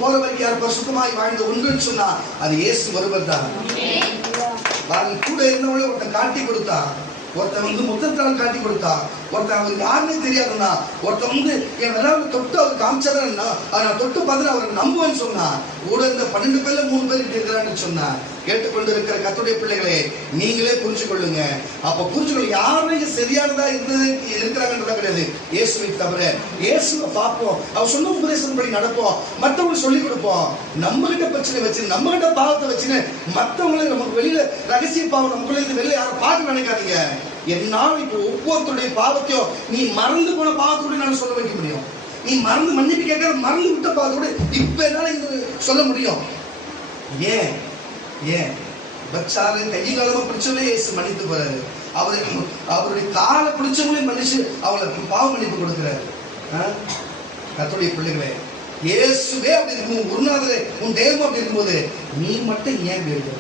போற வரைக்கும் யாரும் பரிசுத்தமாய் வாழ்ந்த ஒன்றுன்னு சொன்னா அது இயேசு ஒருவர் தான். கூட இருந்தவங்களே ஒருத்தன் காட்டி கொடுத்தா, ஒருத்தன் முத்தத்தால் காட்டி கொடுத்தா, ஒருத்தன் அவருக்கு யாருமே தெரியாதுன்னா, ஒருத்தன் என் விளையாட்டு தொட்டு அவர் காமிச்சாதான் நான் தொட்டு பார்த்து அவரை நம்புவேன்னு சொன்னா, கூட இந்த 12 பேர்ல 3 பேர் இருக்கிறான்னு சொன்னா, கேட்டுக்கொண்டு இருக்கிற கர்த்தருடைய பிள்ளைகளே நீங்களே புரிஞ்சு கொள்ளுங்க. அப்ப புரிஞ்சுக்கொள்ள யாரும் சரியானதா இருக்கிறாங்கன்றதா கிடையாது. இயேசுவை தவிர இயேசுவை பார்ப்போம், அவர் சொன்ன உபதேசம் படி நடப்போம், மற்றவங்களுக்கு சொல்லிக் கொடுப்போம். நம்ம கிட்ட பிரச்சனை வச்சு நம்ம கிட்ட பாவத்தை வச்சுன்னு மற்றவங்களுக்கு நமக்கு வெளியில ரகசிய பாவம் நமக்குள்ள வெளியில யாரும் பார்க்க நினைக்காதீங்க. என்னாலும் இப்போ ஒவ்வொருத்தருடைய பாவத்தையும் நீ மறந்து போன பாவத்தோட நான் சொல்ல வைக்க முடியும். நீ மறந்து மன்னிப்பு கேட்க மறந்து விட்ட பாவத்தோட இப்ப என்னால சொல்ல முடியும். ஏன் பச்சாரு கையை காலமா பிடிச்சவங்களே இயேசு மன்னித்து போறாரு. அவருடைய காலை பிடிச்சவங்களே மன்னிச்சு அவங்களுக்கு பாவ மன்னிப்பு கொடுக்கிறாரு. கர்த்தருடைய பிள்ளைகளே, இயேசுவே அப்படி இருக்கும், குருநாதரே உன் தெய்வம் அப்படி இருக்கும்போது நீ மட்டும் ஏன் கேட்கிற?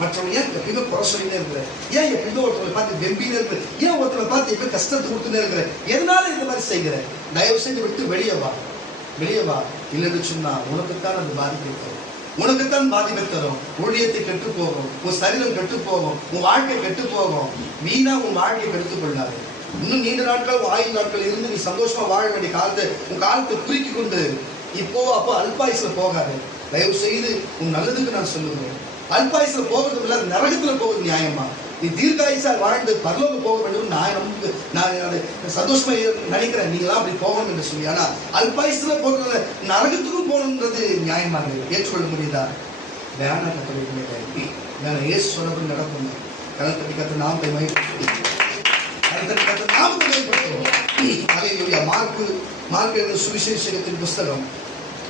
மற்றவங்க ஏன் எப்பயுமே குறை சொல்லினே இருக்கிற? ஏன் எப்பயுமே ஒருத்தவங்களை பார்த்து வெம்பினே இருக்கிற? ஏன் ஒருத்தரை பார்த்து எப்பயும் கஷ்டத்தை கொடுத்துனே இருக்கிற? எதனால இந்த மாதிரி செய்கிற? தயவு செஞ்சு விட்டு வெளியே வா. இல்லைன்னு சொன்னா உனக்குத்தான் அது பாதிப்பை தரும், உனக்குத்தான் பாதிப்பை தரும். ஊழியத்தை கெட்டு போகும், உன் சரீரம் கெட்டு போகும், உன் வாழ்க்கை கெட்டு போகும். வீணா உன் வாழ்க்கையை கெடுத்துக் கொள்ளாது. இன்னும் நீண்ட நாட்கள் ஆயுள் நாட்கள் இருந்து நீ சந்தோஷமா வாழ வேண்டிய காலத்தை உன் காலத்தை குறுக்கி கொண்டு இப்போ அப்போ அல்பாயுசுல போகாது. தயவு செய்து உன் நல்லதுக்கு நான் சொல்லுவேன். அல்பாயுசுல போகிறது இல்லை, நரகத்துல போவது நியாயமா? நீ தீர்க்காயுசா வாழ்ந்து பரலோக போக வேண்டும் நான் சந்தோஷமா நினைக்கிறேன். நீங்களா அப்படி போகணும் என்று சொல்லி, ஆனா அல்பாயுசுல போகிறது நரகத்துக்கும் போகணுன்றது நியாயமாக ஏற்றுக்கொள்ள முடியுதா? வேணா கத்தொழில் நான் ஏசு சொன்னபடி நடக்கும். கலத்தடி கத்து நாம் மார்க்கு சுவிசேஷகத்தின் புஸ்தகம்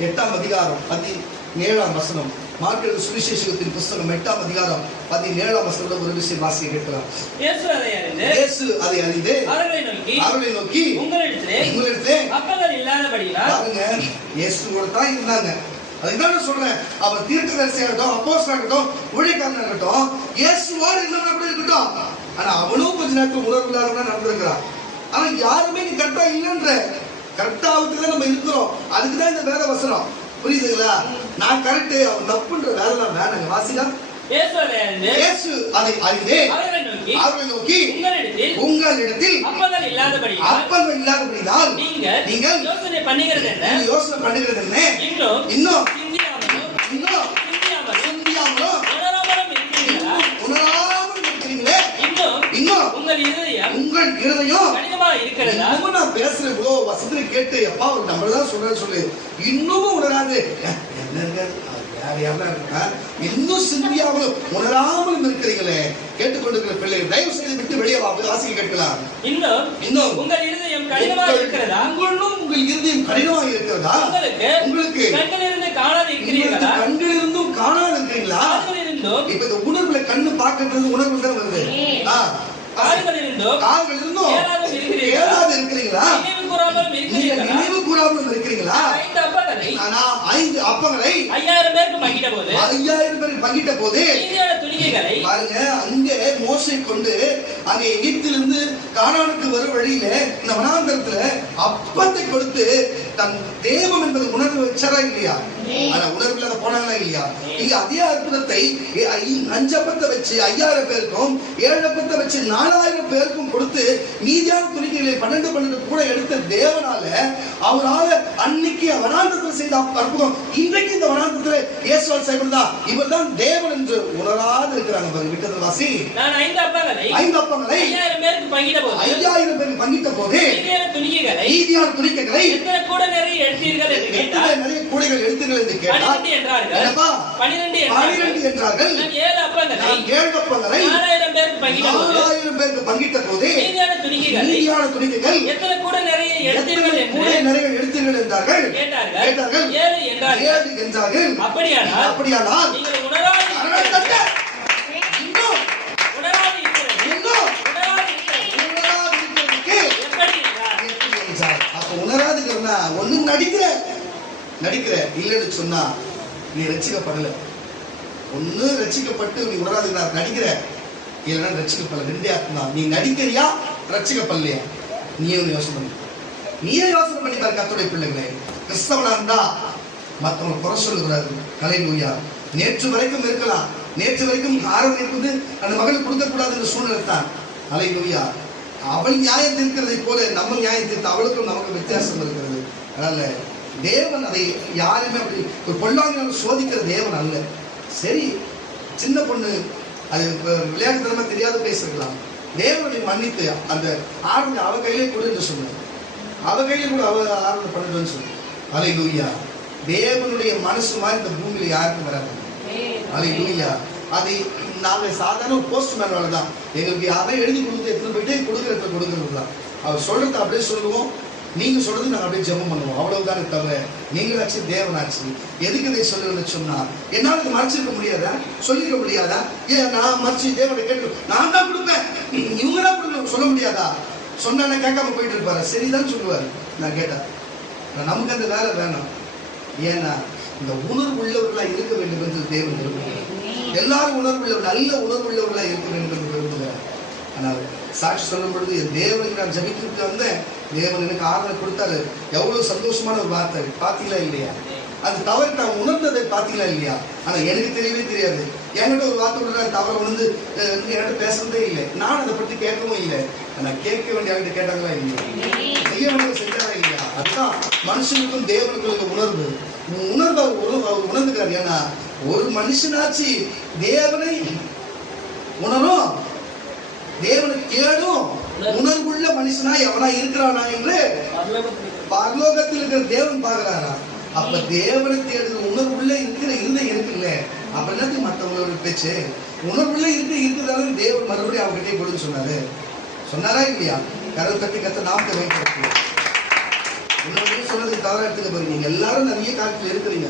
8ஆம் அதிகாரம் 17ஆம் வசனம். மார்க்கு சுவிசேஷகத்தின் புஸ்தகம் 8ஆம் அதிகாரம் 17ஆம் வசனத்துல ஒரு விஷயம் வாசிக்க கேட்கலாம். இயேசு அதை அறிந்து அவர்களை நோக்கி உங்களிடத்திலே அப்பங்கள் இல்லாதபடியால் பாருங்க, இயேசுவோட தான் இருந்தாங்க. அதுதான் சொல்றேன். அவர் தீர்க்கதரிசியாகட்டும், அப்போஸ்தலனாகட்டும், ஊழியக்காரனா இருக்கட்டும், இயேசுவோட இருந்தா கூட இருக்கட்டும். ஆனா அவனும் கொஞ்ச நேரத்தில் உணர்வுள்ளாக நடந்திருக்கிறான். ஆனா யாருமே நீ கரெக்டா இல்லைன்ற கரெக்டாவுக்கு தான் நம்ம இருக்கிறோம். அதுக்குதான் இந்த வேத வசனம். புரியுதுங்களா? நான் கரெக்ட், அவன் தப்புன்ற வேலை தான் வேணாங்க. வாசிதான் இயேசு அதை அறிந்து அவர்களை நோக்கி உங்களிடத்தில் அப்பங்கள் இல்லாதபடியால் நீங்கள் யோசனை பண்ணுகிறது என்ன? இன்னும் உணராமல் இருக்கிறீங்களே. இன்னும் உங்கள் இருதயம் இன்னமும் நான் பேசுற இவ்வளோ வசதியை கேட்டு எப்பா அவர் நம்மளதான் சொல்றேன்னு சொல்லு, இன்னமும் உணராது என்னங்க இன்னும் சிந்தியாமலும் உணராமலும் இருக்கிறீங்களே. கேட்டுக்கொண்டிருக்கிற பிள்ளைகள் தயவு செய்து விட்டு வெளியே வாசிக்க கேட்கலாம். இன்னும் உங்கள் இருதயம் கடினமாக இருக்கிறதா? உங்கள் இருதயம் கடினமாக இருக்கிறதா? உங்களுக்கு கண்களிலிருந்தும் காணாது இருக்கிறீங்களா? இப்ப இந்த உணர்வுல கண்ணு பார்க்கறது உணர்வு தான் வருது. கால்களிலிருந்தும் கேளாது இருக்கிறீங்களா? நினைவு கூறாமலும் இருக்கிறீங்களா? ஆனா 5 அப்பங்களை 5000 பேருக்கு பங்கிட்ட போது பாருங்க, அங்கே மோசே கொண்டு அங்கே எகிப்திலிருந்து கானானுக்கு வரும் வழியில இந்த வனாந்தரத்துல அப்பத்தை கொடுத்து தன் தேவம் என்பது உணர்வு வச்சாரா இல்லையா? ஆனா உணர்வுல போனாங்களா இல்லையா? இங்க அதே அற்புதத்தை 5 அப்பத்தை வச்சு 5000 பேருக்கும் 7 அப்பத்தை வச்சு 4000 பேருக்கும் கொடுத்து மீதியான துணிக்கைகளை 12 கூட எடுத்த தேவனால அவரால் அன்னைக்கு வனாந்தரத்தில் செய்த அற்புதம் இன்றைக்கு இந்த வனாந்தரத்துல இயேசுவால் செய்யப்படுதா? இவர் தான் தேவன் என்று உணராது இருக்கிறாங்க. விட்டது வாசி, 5 அப்பங்களை 5000 பேருக்கு பங்கிட்ட போது மீதியான துணிக்கைகளை எத்தனை நிறைய கூடைகள் எடுத்தீர்கள் என்று கேட்டார். 12 என்றார்கள். நான் 7 அப்பங்களை 4000 பேருக்கு பங்கிட்ட போது மீதியான துணிக்கைகள் எத்தனை கூடை நிறைய எடுத்தீர்கள் என்றார்கள். கேட்டார்கள் 7 என்றார்கள். அப்படியானால் நீங்கள் உணராது உணராதுன்னா ஒண்ணும் நடிக்கிற இல்லைன்னு சொன்னா நீ ரட்சிக்கப்படல. ஒண்ணு ரட்சிக்கப்பட்டு நீ உணராதுன்னா நடிக்கிற, இல்லைன்னா ரட்சிக்கப்படல. 2 அர்த்தம் தான். நீ நடிக்கிறியா ரட்சிக்கப்படலையா? நீயே யோசனை பண்ணி பாரு. கர்த்தருடைய பிள்ளைகளே, கிறிஸ்தவனா இருந்தா மற்றவங்க குறை சொல்லக்கூடாது. ஹல்லேலூயா. நேற்று வரைக்கும் இருக்கலாம், நேற்று வரைக்கும் ஆரோக்கியம் இருக்குது அந்த மகளுக்கு கொடுக்கக்கூடாது என்ற சூழ்நிலை தான். ஹல்லேலூயா. அவள் நியாயம் இருக்கிறதை போல நம்ம நியாயம் தீர்த்து அவளுக்கும் நமக்கு வித்தியாசம் இருக்கிறது. அதனால தேவன் அதை யாருமே அப்படி ஒரு பொல்லாங்க சோதிக்கிற தேவன் அல்ல. சரி, சின்ன பொண்ணு அது விளையாட்டுத்தனமா தெரியாத பேசிருக்கலாம். தேவனை மன்னித்து அந்த ஆரம்பி அவ கையிலே கொடு என்று சொன்னார். அவ கையில கூட அவ ஆரம்பம் பண்ணுன்னு சொன்னார். ஹல்லேலூயா. தேவனுடைய மனசு மாதிரி இந்த பூமியில யாருக்கும் வராது. ஹல்லேலூயா. அதை நாங்கள் சாதாரண போஸ்ட்மேன் வேலை தான். எங்களுக்கு யாரையும் எழுதி கொடுத்து எடுத்துன்னு போயிட்டு கொடுக்கறது தான். அவர் சொல்றதை அப்படியே சொல்லுவோம், நீங்க சொல்றது நாங்கள் அப்படியே ஜெபம் பண்ணுவோம். அவ்வளவுதானே தவிர நீங்களாச்சு தேவனாச்சு எதுக்கு இதை சொல்லுன்னு சொன்னா என்னால் இதை மறைச்சிருக்க முடியாதா? சொல்லிருக்க முடியாதா? ஏன் நான் மறைச்சு தேவனை கேட்டு நான் தான் கொடுப்பேன் இவங்க தான் கொடுக்கணும் சொல்ல முடியாதா? சொன்னா கேட்காம போயிட்டு இருப்பாரு. சரிதான் சொல்லுவாரு. நான் கேட்டேன், நமக்கு அந்த வேலை வேணும். ஏன்னா இந்த உணர்வு உள்ளவர்களா இருக்க வேண்டும் என்று தேவன் விரும்புகிறார். எல்லாரும் உணர்வு உள்ளவர், நல்ல உணர்வு உள்ளவர்களா இருக்க வேண்டும் என்று விரும்புகிறார். ஆனால் சாட்சி சொல்லும் பொழுது என் தேவனுக்கு நான் ஜபிக்கிட்டு வந்தேன், தேவன் எனக்கு ஆறுதல் கொடுத்தாரு. எவ்வளவு சந்தோஷமான ஒரு வார்த்தை. பார்த்தீங்களா இல்லையா? அது தவறு நான் உணர்ந்ததை பார்த்தீங்களா இல்லையா? ஆனா எனக்கு தெரியவே தெரியாது. என்கிட்ட ஒரு வார்த்தை விட தவறு உணர்ந்து என்கிட்ட பேசுறதே இல்லை. நான் அதை பற்றி கேட்கவும் இல்லை. ஆனா கேட்க வேண்டிய ஆகிட்ட கேட்டாங்களா இல்லையா? செய்ய வேண்டிய செஞ்சாரா இல்லையா? அதுதான் மனுஷனுக்கும் தேவனுக்கும் உணர்வு. உணர்வு அவர் உணர்ந்துக்கிறார். ஏன்னா ஒரு மனுஷனாச்சு தேவனை உணரும், தேவனை தேடும் உணர்வுள்ள மனுஷனா எவனா இருக்கிறானா என்று பரலோகத்தில் இருக்கிற தேவன் பார்க்கிறாரா? அப்ப தேவனை தேடுகிற உணர்வுள்ள இருக்கிற இருந்தே இருக்குல்ல, அப்ப என்னது மற்றவங்களோட பேச்சு? உணர்வுள்ள இருக்கிறதால தேவன் மறுபடியும் அவங்ககிட்டே கொடுன்னு சொன்னாரா இல்லையா? கரல் தட்டி கத்த நாமத்தை வைக்கிறோம். உணர்வு சொன்னது தவறா எடுத்துக்க பாருங்க. நீங்க எல்லாரும் நிறைய காலத்தில் இருக்கிறீங்க.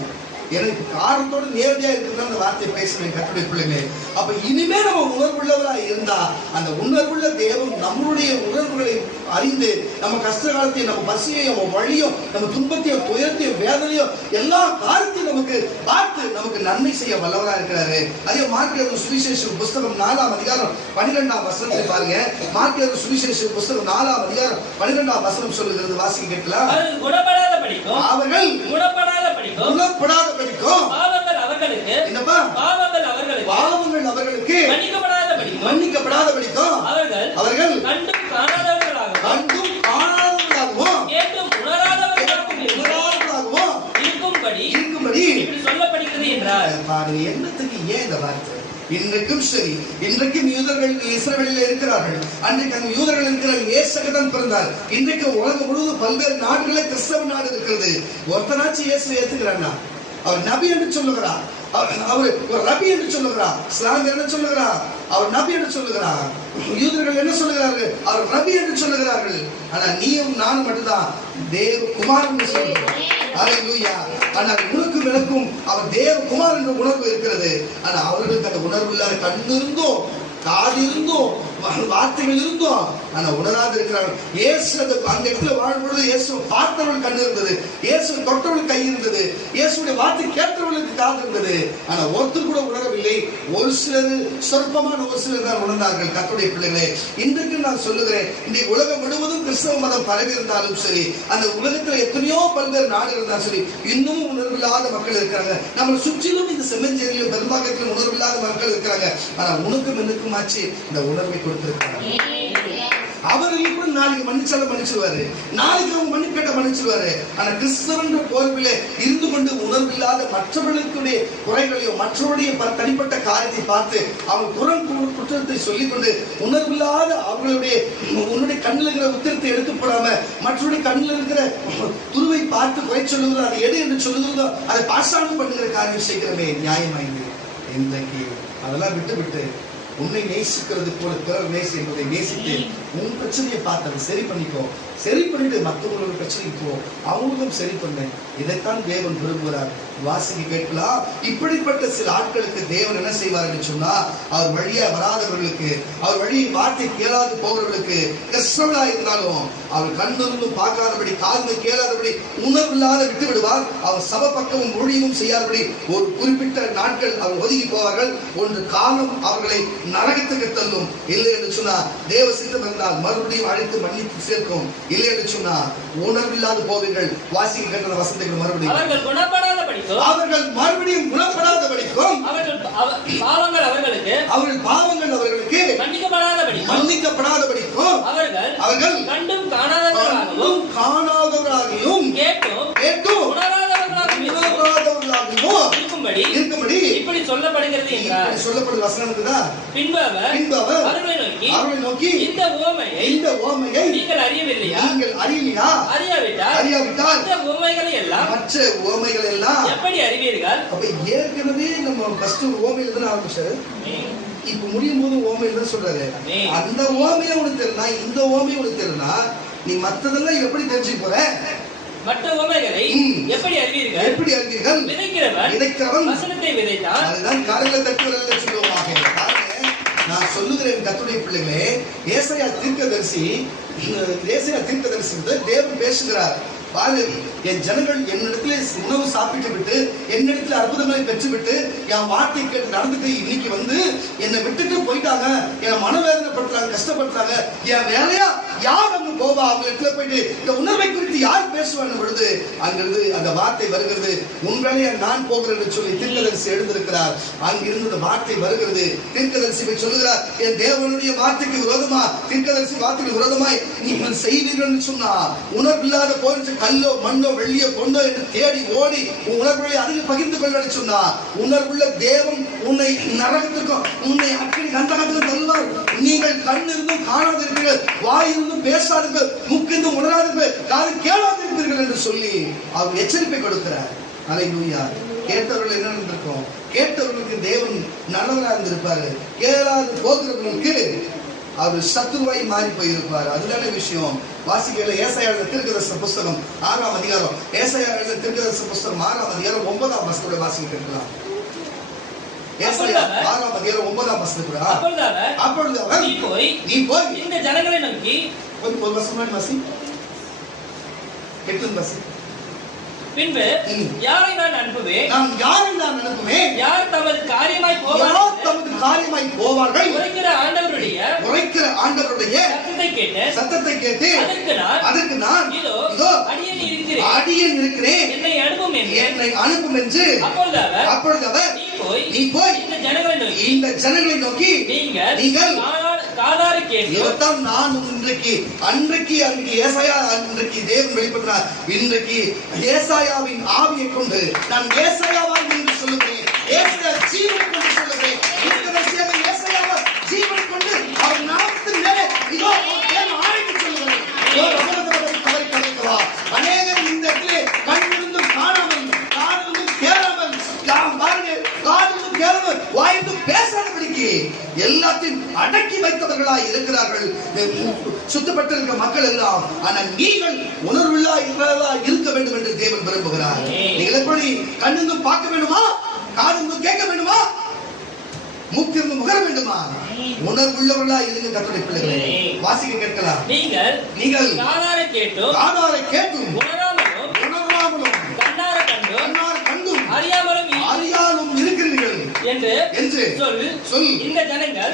எனக்கு காரணத்தோடு நேரடியாக இருக்கிறதா அந்த வார்த்தையை பேசுறேன் கர்த்தருடைய பிள்ளைங்களே. அப்ப இனிமே நம்ம உணர்வுள்ளவரா இருந்தா அந்த உணர்வுள்ள தேவன் நம்மளுடைய உணர்வுகளை அறிந்து நம்ம கஷ்ட காலத்தையும் நம்ம பசியையும் நம்ம வழியும் நம்ம துன்பத்தையும் துயரத்தையும் வேதனையும் எல்லா காலத்தையும் நமக்கு பார்த்து நமக்கு நன்மை செய்ய வல்லவரா இருக்கிறாரு. அதே மார்க் சுவிசேஷ புஸ்தகம் 4ஆம் அதிகாரம் 12ஆம் வசனத்தை பாருங்க. மார்க் சுவிசேஷ புஸ்தகம் 4ஆம் அதிகாரம் 12ஆம் வசனம் சொல்லுகிறது. வாசிக்க கேட்கலாம். அவர்கள் குணப்படாத படிக்கும் பாவங்கள் அவர்களுக்கு அவர்களுக்கு மன்னிக்கப்படாதபடிக்கும் அவர்கள் கண்டும் காணாதவர்களாகவும் கேட்டும் உணராதவர்களாகவும் இருக்கும்படி இப்படி சொல்லப்படுகிறது என்றார். பாருங்க, என்னத்துக்கு ஏன் இந்த வார்த்தை? இன்றைக்கும் சரி, இன்றைக்கும் யூதர்கள் இஸ்ரவேலில் இருக்கிறார்கள். அன்றைக்கு அங்கு யூதர்கள் இருக்கிறார்கள். இயேசுக்கு தான் பிறந்தார். இன்றைக்கு உலகம் முழுவதும் பல்வேறு நாடுகளில் கிறிஸ்தவ நாடு இருக்கிறது. ஒருத்தனாச்சும் இயேசுவை ஏத்துக்கிறான்னா? அவர் நபி என்று சொல்லுகிறார், அவர் ஒரு ரபி என்று சொல்லுகிறார். இஸ்லாம் என்ன சொல்லுகிறார்? அவர் நபி என்று சொல்லுகிறார். யூதர்கள் என்ன சொல்லுகிறார்கள்? அவர் ரபி என்று சொல்லுகிறார்கள். ஆனா நீயும் நானும் மட்டும்தான் தேவகுமாரன் சொல்லுகிறோம். அல்லேலூயா. ஆனால் உனக்கும் எனக்கும் அவர் தேவகுமார் என்ற உணர்வு இருக்கிறது. ஆனா அவர்களுக்கு அந்த உணர்வு இல்லாத கண்ணு இருந்தோம், காது இருந்தோம், வார்த்தைகள் இருந்தோம், ஆனா உணராது இருக்கிறார்கள். இயேசு அந்த இடத்துல வாழும் பொழுது இயேசு பார்த்தவர்கள் கண் இருந்தது, இயேசு தொட்டவர்கள் கை இருந்தது, இயேசுடைய வார்த்தை கேட்டவர்களுக்கு காது இருந்தது. ஆனா ஒருத்தர் கூட உணரவில்லை. ஒரு சிலர், சொற்பமான ஒரு சிலர் தான் உணர்ந்தார்கள். கர்த்தருடைய பிள்ளைகளே, இன்றைக்கு நான் சொல்லுகிறேன், இன்றைக்கு உலகம் முழுவதும் கிறிஸ்தவ மதம் பரவி இருந்தாலும் சரி, அந்த உலகத்துல எத்தனையோ பல்வேறு நாடு இருந்தாலும் சரி, இன்னும் உணர்வில்லாத மக்கள் இருக்கிறாங்க. நம்ம சுற்றிலும் இந்த செம்மஞ்சேரியிலும் பெரும்பாக்கத்திலும் உணர்வில்லாத மக்கள் இருக்கிறாங்க. ஆனா உனக்கும் எனக்கும் ஆச்சு இந்த உணர்வை கொடுத்திருக்கிறாங்க. அவர்கள் கூட நாளைக்கு மன்னிச்சாலும் மன்னிச்சிருவாரு, நாளைக்கு அவங்க மன்னிப்பு கேட்ட மன்னிச்சிருவாரு. ஆனா கிறிஸ்தவன்ற போர்விலே இருந்து கொண்டு உணர்வில்லாத மற்றவர்களுடைய குறைகளையோ மற்றவருடைய தனிப்பட்ட காரியத்தை பார்த்து அவங்க குற்றத்தை சொல்லிக் கொண்டு உணர்வில்லாத அவர்களுடைய உன்னுடைய கண்ணில் இருக்கிற உத்திரத்தை எடுத்து போடாம மற்றவருடைய கண்ணில் இருக்கிற துருவை பார்த்து குறை சொல்லுகிறதோ, அதை எடு என்று சொல்லுகிறதோ, அதை பாசாங்கம் பண்ணுகிற காரியம் செய்கிறமே நியாயமாயிரு. இன்றைக்கு அதெல்லாம் விட்டு உன்னை நேசிக்கிறது போல பிறர் நேசி என்பதை நேசித்து உன் பிரச்சனையை பார்த்து அதை சரி பண்ணிக்கோ. சரி பண்ணிட்டு மற்றவங்களோட பிரச்சனைக்கு போ, அவங்களுக்கும் சரி பண்ணு. இதைத்தான் தேவன் விரும்புகிறார். வாசிக்க கேட்கலாம். இப்படிப்பட்ட சில ஆட்களுக்கு தேவன் என்ன செய்வார் என்று சொன்னா, அவர் வழியா வராதவர்களுக்கு, அவர் வழி வார்த்தை கேளாது போகிறவர்களுக்கு, கிறிஸ்தவர்களா இருந்தாலும் அவர் கண்ணிருந்தும் பார்க்காதபடி, காது கேளாதபடி, உணர்வில்லாத விட்டு விடுவார். அவர் சபை பக்கமும் ஊழியமும் செய்யாதபடி ஒரு குறிப்பிட்ட நாட்கள் அவர் ஒதுக்கி போவார்கள். ஒன்று காலம் அவர்களை நரகத்துக்கு தள்ளும். இல்லை என்று சொன்னா தேவ சித்தம் இருந்தால் மறுபடியும் அழைத்து மன்னித்து சேர்க்கும். இல்லை என்று சொன்னா உணர்வில்லாது போவீர்கள். வாசிக்க கேட்ட வசனங்கள் மறுபடியும் அவர்கள் மறுபடியும் குணப்படாதபடிக்கும் அவர்கள் பாவங்கள் அவர்களுக்கு மன்னிக்கப்படாதபடிக்கும் அவர்கள் கண்டும் காணாதவர்களாகியும் கேட்டும் உணராதவர்களாகவும் இருக்கும்படி இப்படி சொல்லப்படுகிறது என்றார். சொல்லப்படுகிற வசனம் இருக்குதா? பின்பு அவர் அவர்களை நோக்கி இந்த உவமையை நீங்கள் அறியவில்லையா? அறியாவிட்டால் மற்ற உவமைகளை எல்லாம் எப்படி அறிவீர்கள்? அப்ப ஏற்கனவே நம்ம ஃபர்ஸ்ட் உவமையில தான் ஆரம்பிச்சாரு. இப்ப முடியும் போது உவமையில தான் சொல்றாரு. அந்த உவமையை உனக்கு தெரியுமா, இந்த உவமையை உனக்கு தெரியுமா, நீ மற்றதெல்லாம் எப்படி தெரிஞ்சுக்க போற? மற்ற உவமைகளை எப்படி அறிவீர்கள்? விதைக்கிறவன் வசனத்தை விதைத்தான். அதுதான் காரியங்களை தட்டுவதல்ல சொல்லுவோமாக. நான் சொல்லுகிறேன் கர்த்தருடைய பிள்ளைகளே, ஏசாயா தீர்க்கதரிசி தேவன் பேசுகிறார். பாரு, என் ஜனங்கள் என்னிடத்துல உணவு சாப்பிட்டு விட்டு, என்னிடத்துல அற்புதங்களை பெற்றுவிட்டு, என் வார்த்தை கேட்டு நடந்துட்டு இன்னைக்கு வந்து என்னை விட்டுட்டு போயிட்டாங்க, என் மனவேதனைப்படுத்துறாங்க, கஷ்டப்படுறாங்க. என் வேலையா யார் அங்கு போவா? அவங்க இடத்துல போயிட்டு இந்த உணர்வை குறித்து யார் பேசுவாங்க பொழுது அங்கிருந்து அந்த வார்த்தை வருகிறது. உன் வேலையா நான் போகிறேன் என்று சொல்லி தீர்க்கதரிசி எழுந்திருக்கிறார். அங்கிருந்து அந்த வார்த்தை வருகிறது. தீர்க்கதரிசி போய் சொல்லுகிறார், என் தேவனுடைய வார்த்தைக்கு விரோதமா, தீர்க்கதரிசி வார்த்தைக்கு விரோதமாய் நீங்கள் செய்வீர்கள் என்று சொன்னா, உணர்வில்லாத போயிடுச்சு கல்லோ மண்ணோ வெள்ளியோ கொண்டோ என்று தேடி ஓடி உணர்வுகளை அதில் பகிர்ந்து கொள்ள சொன்னா, உணர்வுள்ள தேவன் உன்னை நரகத்திற்கும் உன்னை அக்கடி கந்தகத்திலும் தள்ளுவார். நீங்கள் கண்ணிருந்தும் காணாதிருப்பீர்கள், வாயிருந்தும் பேசாதிருப்பீர்கள், முக்கிருந்தும் உணராதிருப்பீர்கள், காது கேளாதிருப்பீர்கள் என்று சொல்லி அவர் எச்சரிப்பை கொடுக்கிறார். அல்லேலூயா. கேட்டவர்கள் என்ன நடந்திருக்கும்? கேட்டவர்களுக்கு தேவன் நல்லவராக இருந்திருப்பாரு. கேளாது போகிறவர்களுக்கு அவர் சத்துருவாய் மாறி போயிருப்பார். அதுதான விஷயம். வாசிக்கையில ஏசாயா எழுதின தீர்க்கதரிசன புஸ்தகம் 6ஆம் அதிகாரம், ஏசாயா எழுதின தீர்க்கதரிசன புஸ்தகம் 6ஆம் அதிகாரம் 9ஆம் வசனத்தை வாசிக்க கேட்கலாம். ஏசாயா 6ஆம் அதிகாரம் 9ஆம் வசனத்துல, அப்பொழுது அவர் நீ போய் இந்த ஜனங்களை நோக்கி, ஒரு வசனம் வாசி, 8 வாசி. பின்பு யாரை நான் அனுப்புவேன், யார் தமது காரியமாய் போவார்கள், உரைக்கிற ஆண்டவருடைய சத்தத்தை கேட்டு அதற்கு நான் இதோ அடியேன் இருக்கிறேன், என்னை அனுப்பும் என்று அப்பொழுது அவர் போய் இந்த ஜனங்களை நோக்கி நீங்கள் காதாரை கேட்டு. இதைத்தான் நான் அன்றைக்கு ஏசாயா தேவன் வெளிப்படுத்தினார். இன்றைக்கு ஏசாயாவின் ஆவியை கொண்டு நான் ஏசாயாவாய் என்று சொல்லுகிறேன். ஏசாயா ஜீவனை கொண்டு சொல்லுகிறேன். ஏசாயாவை ஜீவனை கொண்டு அவர் நாமத்தின் மேலே இதோ ஆணைக்கு சொல்லுகிறேன். அநேகர் இந்த இடத்திலே கண்ணிருந்தும் காணாமல், காதிருந்தும் கேளாமல், காதிருந்தும் கேளாமல், வாய்ந்தும் பேசாதபடிக்கு எல்லாத்தையும் அடக்கி வைத்தவர்களாய் இருக்கிறார்கள் சுத்தப்பட்டிருக்கிற மக்கள் எல்லாம். ஆனால் நீங்கள் உணர்வுள்ளா இருக்க வேண்டும் என்று தேவன் விரும்புகிறார். நீங்கள் எப்படி கண்ணிருந்தும் பார்க்க வேண்டுமா, காதிருந்தும் கேட்க வேண்டுமா, மூக்கிருந்து முகர வேண்டுமா? உணர்வுள்ளவர்களா இருங்க கர்த்தருடைய பிள்ளைகளே. வாசிக்க கேட்கலாம். நீங்கள் காதாரை கேட்டும் உணராமலும் கண்டும் அறியாமலும் இருக்கிறீர்கள் என்று சொல். இந்த ஜனங்கள்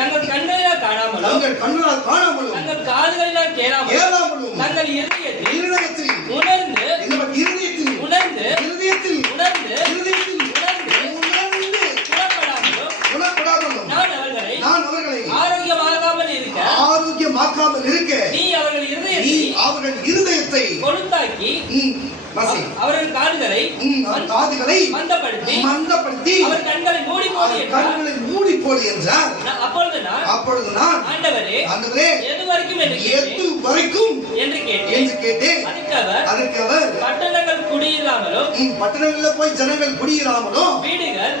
தங்கள் கண்களினால் காணாமலும் தங்கள் காதுகளினால் கேளாமலும் தங்கள் இருதயத்தில் உணர்ந்து நான் அவர்களை ஆரோக்கியமாக்காமல் இருக்க நீ அவர்கள் இருதயத்தை கொழுத்தாக்கி அவர்கள் காதுகளை மந்தப்படுத்தி அவர் கண்களை மூடி போடு என்றார். அப்பொழுது நான் ஆண்டவரே எது வரைக்கும் என்று கேட்டேன். அதற்கு அவர் பட்டணங்களில் போய் ஜனங்கள் குடியிராமலும் வீடுகள்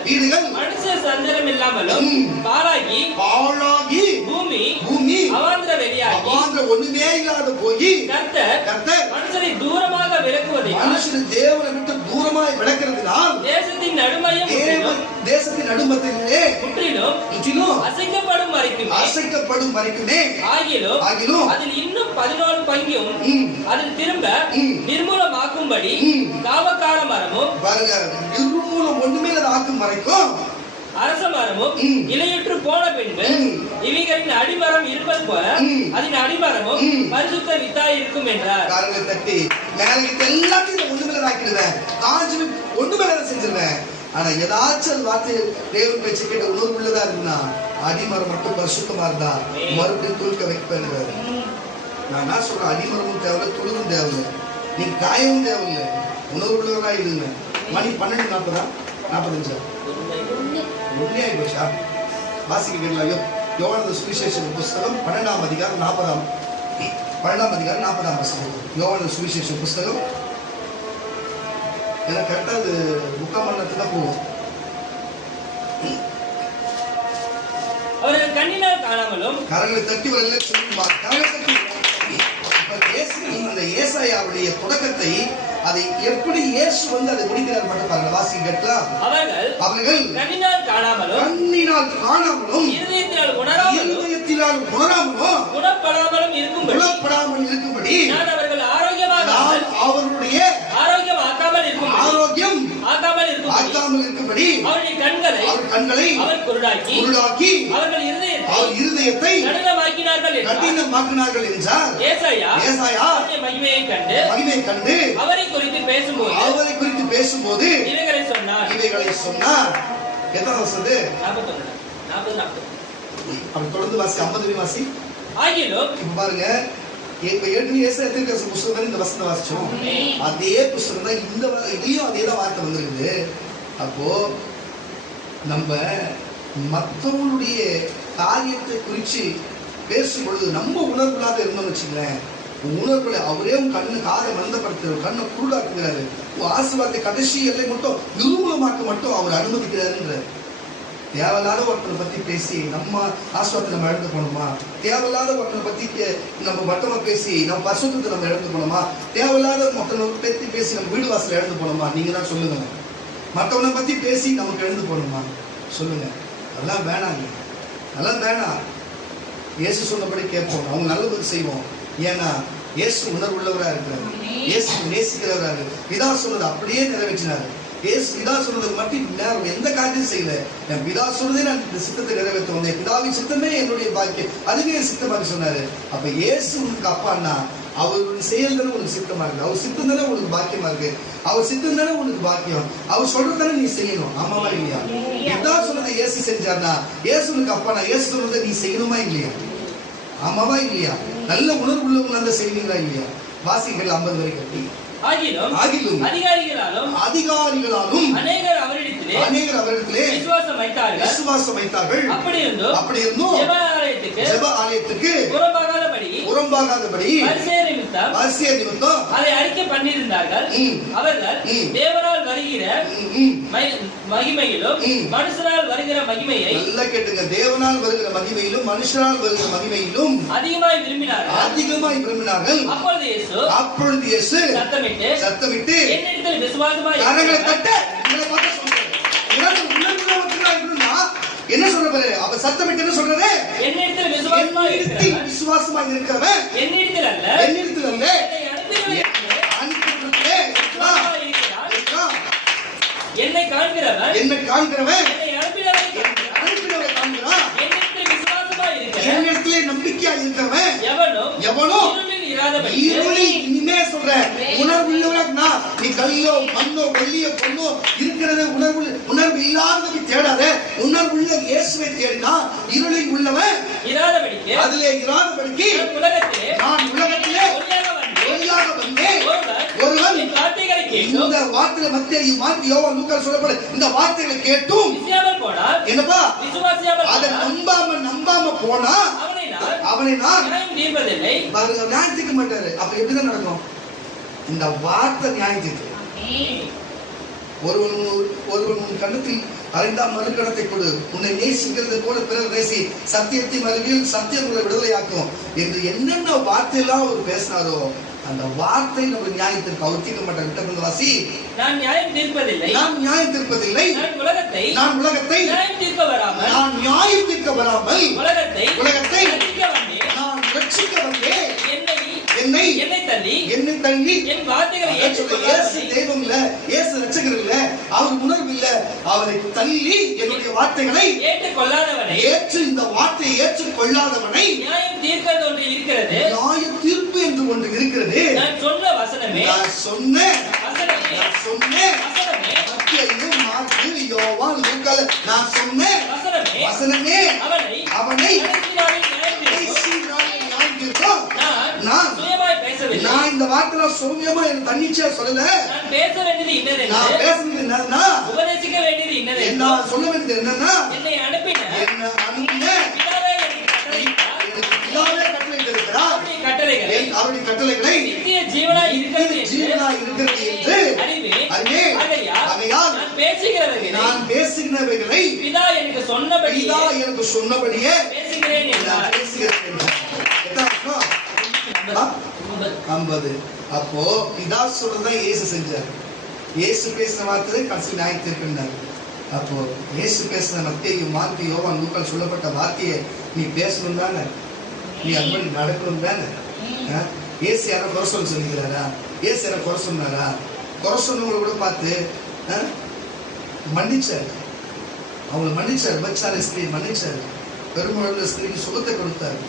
மனுஷர் சஞ்சலம் இல்லாமலும் பாழாகி பூமி அவாந்திர வெளியாகி ஒண்ணுமே இல்லாத போய் கர்த்தர் மனுஷரை தூரமாக விலக்குவதை, மனுஷன் தேவனை விட்டு தூரமாய் விலக்கிறதுனால் தேசத்தின் நடுமத்திலே முற்றிலும் அசைக்கப்படும் வரைக்குமே ஆகிலும் அதில் இன்னும் 11 பங்கும் அதில் திரும்ப நிர்மூலமாக்கும்படி காவக்கார மரமும் பாருங்க, நிர்மூலம் ஒண்ணுமே ஆக்கும் வரைக்கும் அரச மரமும் இலையுற்று போன பின்பு இவைகளின் அடிமரம் இருப்பது போல அதன் அடிமரமும் பரிசுத்த வித்தாய் இருக்கும் என்றார். காரங்களை தட்டி எல்லாத்தையும் ஒண்ணுமே ஆக்கிடுவேன், காஞ்சி ஒண்ணுமே செஞ்சிருவேன். ஆனா ஏதாச்சும் வார்த்தை தேவன் பேச்சு கேட்ட உணர்வு உள்ளதா இருக்குன்னா அடிமரம் மட்டும் பரிசுத்தமா இருந்தா மறுபடியும் துளுக்க வைப்பேன். நான் என்ன சொல்றேன், அடிமரமும் தேவையில்லை, துளுவும் தேவையில்லை, நீ காயமும் தேவையில்லை, உணர்வு உள்ளவரா இருங்க. மணி 12:40 45 ஒன்னே ஆயிடுச்சா? வாசிக்க கேட்கலாம். யோவான் சுவிசேஷ புஸ்தகம் 12ஆம் அதிகாரம் 40ஆம் வசனம். யோவான் சுவிசேஷ புஸ்தகம் எனக்கு கரெக்டா அது 3/4 மணி நேரத்துக்கு தான் போகும். அவர்கள் கண்ணினால் காணாமலும் கரங்களை தட்டி வரல சொல்லுமா, கரங்களை தட்டி. அந்த ஏசாயாவுடைய தொடக்கத்தை அதை எப்படி இயேசு அதை முடிக்கிறார் மட்டும் பாருங்க. வாசிக்க கேட்கலாம். அவர்கள் கண்ணினால் காணாமலும் இருதயத்தினால் உணராமலும் குணப்படாமலும் இருக்கும்படி நான் அவர்கள் அவருடைய ஆரோக்கியம் ஆக்காமல் இருக்கும்படி அவருடைய கண்களை அவர் குருடாக்கி அவர்கள் இருதயத்தை கடினமாக்கினார்கள் என்றார். ஏசாயா மகிமையை கண்டு அவரை குறித்து பேசும்போது இவைகளை சொன்னார். எத்தனை வருஷத்து? 40. அப்படி தொடர்ந்து வாசி 50 வாசி. ஆகிலும் இப்ப பாருங்க, இப்ப ஏற்கனவே ஏசாயா தீர்க்கதரிசி புத்தகம் இந்த வசனத்தை வாசிச்சோம். அதே புத்தகம் தான் இதுலயும் அதே தான் வார்த்தை வந்திருக்குது. அப்போ நம்ம மற்றவங்களுடைய காரியத்தை குறித்து பேசும் பொழுது நம்ம உணர்வுலாத இருந்தோம்னு வச்சுங்களேன், உணர்வுல அவரே கண்ணு காதை மந்தப்படுத்துறாரு, கண்ணை குருடாக்குகிறாரு, ஆசீர்வாதத்தை கடைசி எல்லை மட்டும் நிர்மூலமாக்க மட்டும் அவர் அனுமதிக்கிறாருன்ற. தேவையில்லாத ஒருத்தனை பத்தி பேசி நம்ம ஆசீர்வாதத்தை நம்ம இழந்து போனோமா? தேவையில்லாத ஒருத்தனை பத்தி நம்ம மட்டமா பேசி நம்ம பரிசுத்தத்தை நம்ம இழந்து போனோமா? தேவையில்லாத மொத்தனை பத்தி பேசி நம்ம வீடு வாசல இழந்து போனோமா? நீங்க தான் சொல்லுங்க. மற்றவனை பத்தி பேசி நமக்கு இழந்து போனோமா? சொல்லுங்க. அதெல்லாம் வேணாங்க, அதெல்லாம் வேணாம். இயேசு சொன்னபடி கேட்போம், அவங்க நல்லது செய்வோம். ஏன்னா இயேசு உணர்வுள்ளவராக இருக்கிறார், இயேசு நேசிக்கிறவராக இருக்கு. பிதா சொன்னது அப்படியே நிறைவேற்றினார். இயேசு பிதா சொன்னதுக்கு மட்டும் நேரம் எந்த காரியத்தையும் செய்யல. என் பிதா சொன்னதே நான் இந்த சித்தத்தை நிறைவேற்ற வந்தேன், பிதாவின் சித்தமே என்னுடைய பாக்கியம், அதுவே என் சித்தமாக சொன்னாரு. அப்ப இயேசு உனக்கு அப்பான்னா அவருடைய செயல் தானே உனக்கு சித்தமா இருக்கு. அவர் சித்தம் தானே உனக்கு பாக்கியமா இருக்கு. அவர் சித்தம் தானே உனக்கு பாக்கியம். அவர் சொல்றதானே நீ செய்யணும். ஆமாவா இல்லையா? எதாவது சொன்னதை இயேசு செஞ்சார்னா இயேசுனுக்கு அப்பா நான் இயேசு சொன்னதை நீ செய்யணுமா இல்லையா? ஆமாவா இல்லையா? நல்ல உணர்வு உள்ளவங்க அந்த செய்வீங்களா இல்லையா? வாசிகள் 50 வரை கட்டி ஆகிலும் அதிகாரிகளாலும் அநேகர் அவரிடத்திலே விசுவாசம் வைத்தார்கள். அப்படி இருந்தும் ஜெப ஆலயத்துக்கு புறம்பாகாதபடி பரிசேயர் நிமித்தம் அதை அறிக்கை பண்ணியிருந்தார்கள். அவர்கள் தேவனால் வருகிற மகிமையிலும் மனுஷனால் வருகிற மகிமையை நல்லா கேட்டுங்க. தேவனால் வருகிற மகிமையிலும் மனுஷனால் வருகிற மகிமையிலும் அதிகமாய் விரும்பினார்கள். அப்பொழுது இயேசு சத்தமிட்டு என்னிடத்தில் விசுவாசமாய் கரங்களை தட்ட என்ன சொல்றாரு? அவர் சத்தமிட்டு என்ன சொல்றாரு? என்னிடத்தில் விசுவாசமாய் இருக்கிறவன் என்னிடத்தில் அல்ல என்னை காண்கிறவன் என்னை அனுப்பினவரை காண்கிறான். என்னிடத்திலே நம்பிக்கையா இருக்கிறவன் எவனோ இனிமே சொல்ற உணர்வு இல்லவனா நீ கல்லியோ மண்ணோ வெள்ளியோ பொண்ணோ இருக்கிறத உணர்வு இல்லாததை தேடாத. உணர்வு உள்ள இயேசுவை தேடினா இருளில் உள்ளவன் அதிலே இராதபடிக்கு நான் உலகத்திலே ஒளியாக வந்தேன். ஒருவன் இந்த வார்த்தைகளை மத்திய யோவான் லூக்கா சொல்லப்பட இந்த வார்த்தைகளை கேட்டும் என்னப்பா அதை நம்பாம போனா அவனை நான் நியாயம் தீர்க்க மாட்டாரு. அப்ப எப்படிதான் நடக்கும்? இந்த வார்த்தை நியாயம் தீர்க்கும். ஒருவன் உன் கண்ணத்தில் அறிந்தால் மறுகணத்தை கொடு. உன்னை நேசிக்கிறது போல பிறர் நேசி. சத்தியத்தின் அறிவில் சத்தியம் உங்களை விடுதலையாக்கும் என்று என்னென்ன வார்த்தையெல்லாம் அவர் பேசினாரோ அந்த வார்த்தை நம்ம நியாயத்திற்கு அவர் தீர்க்க மாட்டார். விட்ட வாசி நான் நியாயம் தீர்ப்பதில்லை நான் உலகத்தை நியாயம் தீர்க்க வராமல் உலகத்தை நான் ரட்சிக்க வந்தேன். என்னை தள்ளி என் வார்த்தைகளை இயேசு தெய்வம் இல்ல, இயேசு ரட்சகர் இல்ல, அவர் உணர்வு இல்ல, அவரை தள்ளி என்னுடைய வார்த்தைகளை ஏற்று இந்த வார்த்தையை ஏற்றுக்கொள்ளாதவனை நியாயம் தீர்ப்பது ஒன்று இருக்கிறது. நியாயம் தீர்ப்பு என்று ஒன்று இருக்கிறது. நான் சொன்ன வசனமே யோவான் லூக்கா நான் சொன்ன வசனமே அவனை நான் இந்த வார்த்தை சௌமியமா எனக்கு தன்னிச்சையா சொல்லல. நான் பேச வேண்டியது என்னன்னா உபதேசிக்க வேண்டியது என்ன சொல்ல வேண்டியது என்னன்னா என்னை அனுப்பின அவருடைய கட்டளைகளை நித்திய ஜீவனாய் இருக்கிறது என்று அறிவேன். ஆகையால் நான் பேசுகிறவைகளை பிதா எனக்கு சொன்னபடியே பேசுகிறேன் என்றார். 50. அப்போ பிதா சொல்றதுதான் இயேசு செஞ்சார். இயேசு பேசின வார்த்தை கடைசி நியாயம் தீர்க்கின்றார். அப்போ இயேசு பேசின மத்தேயு மார்க்கு யோவான் லூக்கா சொல்லப்பட்ட வார்த்தையை நீ பேசணும் தானே, நீ அன்பு நடக்கணும் தானே. இயேசு யாரோ குறை சொல்லிக்கிறாரா? இயேசு யாரோ குறை சொன்னாரா? குறை சொன்னவங்களை கூட பார்த்து மன்னிச்சார். அவங்களை மன்னிச்சார். பச்சார ஸ்திரீ மன்னிச்சார். பெருமளவுள்ள ஸ்திரீக்கு சுகத்தை கொடுத்தார்.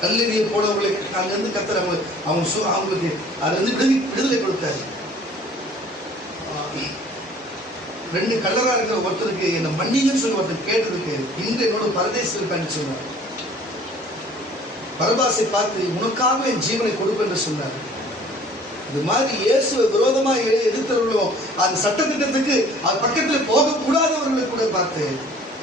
கல்லறியை போனவங்களுக்கு அங்கிருந்து கத்தர் அவங்களுக்கு அது விடுதலை கொடுத்தாரு. 2 கல்லரா இருக்கிற ஒருத்தருக்கு என்ன மன்னிங்கன்னு சொல்லி ஒருத்தர் கேட்டதுக்கு இன்று என்னோட பரதேசம் இருக்கான்னு சொன்னார். பரபாசை பார்த்து உனக்காக என் ஜீவனை கொடுப்பேன் என்று சொன்னார். இது மாதிரி இயேசுவை விரோதமாக எதிர்த்தவர்களும் அந்த சட்டத்திட்டத்துக்கு அது பக்கத்தில் போகக்கூடாதவர்களை கூட பார்த்து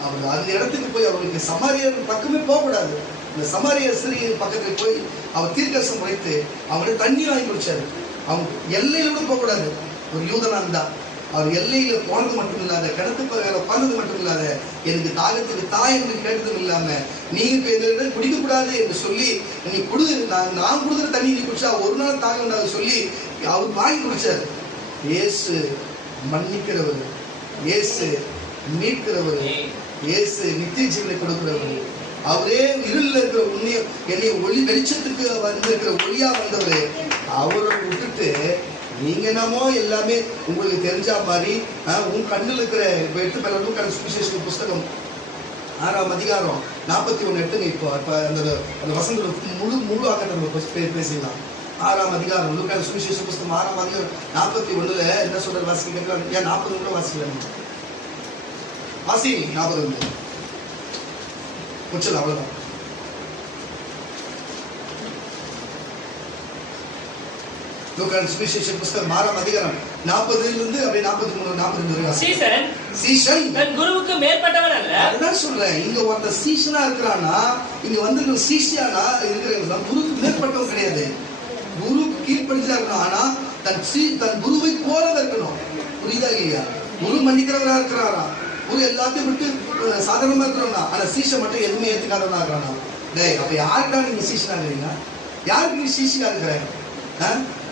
அவர் அந்த இடத்துக்கு போய் அவருக்கு சமாரியர் பக்கமே போகக்கூடாது. இந்த சமாரிய ஸ்திரீ பக்கத்தில் போய் அவர் தீர்க்கதரிசனம் வைத்து அவங்களை தண்ணி வாங்கி குடிச்சாரு. அவங்க எல்லையில கூட போகக்கூடாது. ஒரு யூதனா இருந்தா அவர் எல்லையில போனது மட்டும் இல்லாத கிணத்து பகையில உட்கார்ந்தது மட்டும் இல்லாத எனக்கு தாகத்துக்கு தாய் என்று கேட்டதும் இல்லாம நீங்க குடிக்க கூடாது என்று சொல்லி நீ குடு நான் கொடுக்குற தண்ணி நீ குடிச்சா ஒரு நாள் தாகம் உண்டாக சொல்லி அவர் வாங்கி குடிச்சார். இயேசு மன்னிக்கிறவர், இயேசு மீட்கிறவர், இயேசு நித்திய ஜீவனை கொடுக்கிறவர். அவரே இருளில் இருக்கிற உண்மையை என்னை ஒளி வெளிச்சத்துக்கு வந்திருக்கிற ஒளியா வந்தவர். அவரை விட்டுட்டு நீங்க என்னமோ எல்லாமே உங்களுக்கு தெரிஞ்சா மாதிரி உன் கண்ணில் இருக்கிற எடுத்து சுவிசேஷ புஸ்தகம் 6ஆம் அதிகாரம் 41 எடுத்துங்க. இப்போ அந்த வசனத்தோட முழு ஆக்கத்தை பேசிடலாம். 6ஆம் அதிகாரம் லூக்காஸ் சுவிசேஷ புத்தகம் 6ஆம் அதிகாரம் 41 என்ன சொல்ற வாசிக்க கேட்கலாம். ஏன் 40 கூட வாசிக்கலாம், வாசி 40 முடிச்சல அவ்வளவுதான். லூக்காஸ் சுவிசேஷ புத்தகம் 6ஆம் அதிகாரம் 40 இருந்து அப்படியே 43 42 சீஷன் தன் குருவுக்கு மேற்பட்டவன் அல்ல. அதான் சொல்றேன், இங்க ஒருத்த சீஷனா இருக்கிறானா, இங்க வந்து சீஷியானா இருக்கிறவங்க குருக்கு மேற்பட்டவன் கிடையாது. குரு கீழ்படிச்சா இருக்கணும், ஆனா தன் குருவை போல இருக்கணும். புரியுதா இல்லையா? குரு மன்னிக்கிறவரா இருக்கிறாரா, குரு எல்லாத்தையும் விட்டு சாதாரணமா இருக்கிறவனா, ஆனா சீஷன் மட்டும் எதுவுமே ஏத்துக்காதவனா இருக்கிறானா. டேய், அப்ப யாருக்கா நீங்க சீஷனா இருக்கிறீங்க? யாருக்கு நீ சீஷனா இருக்கிற?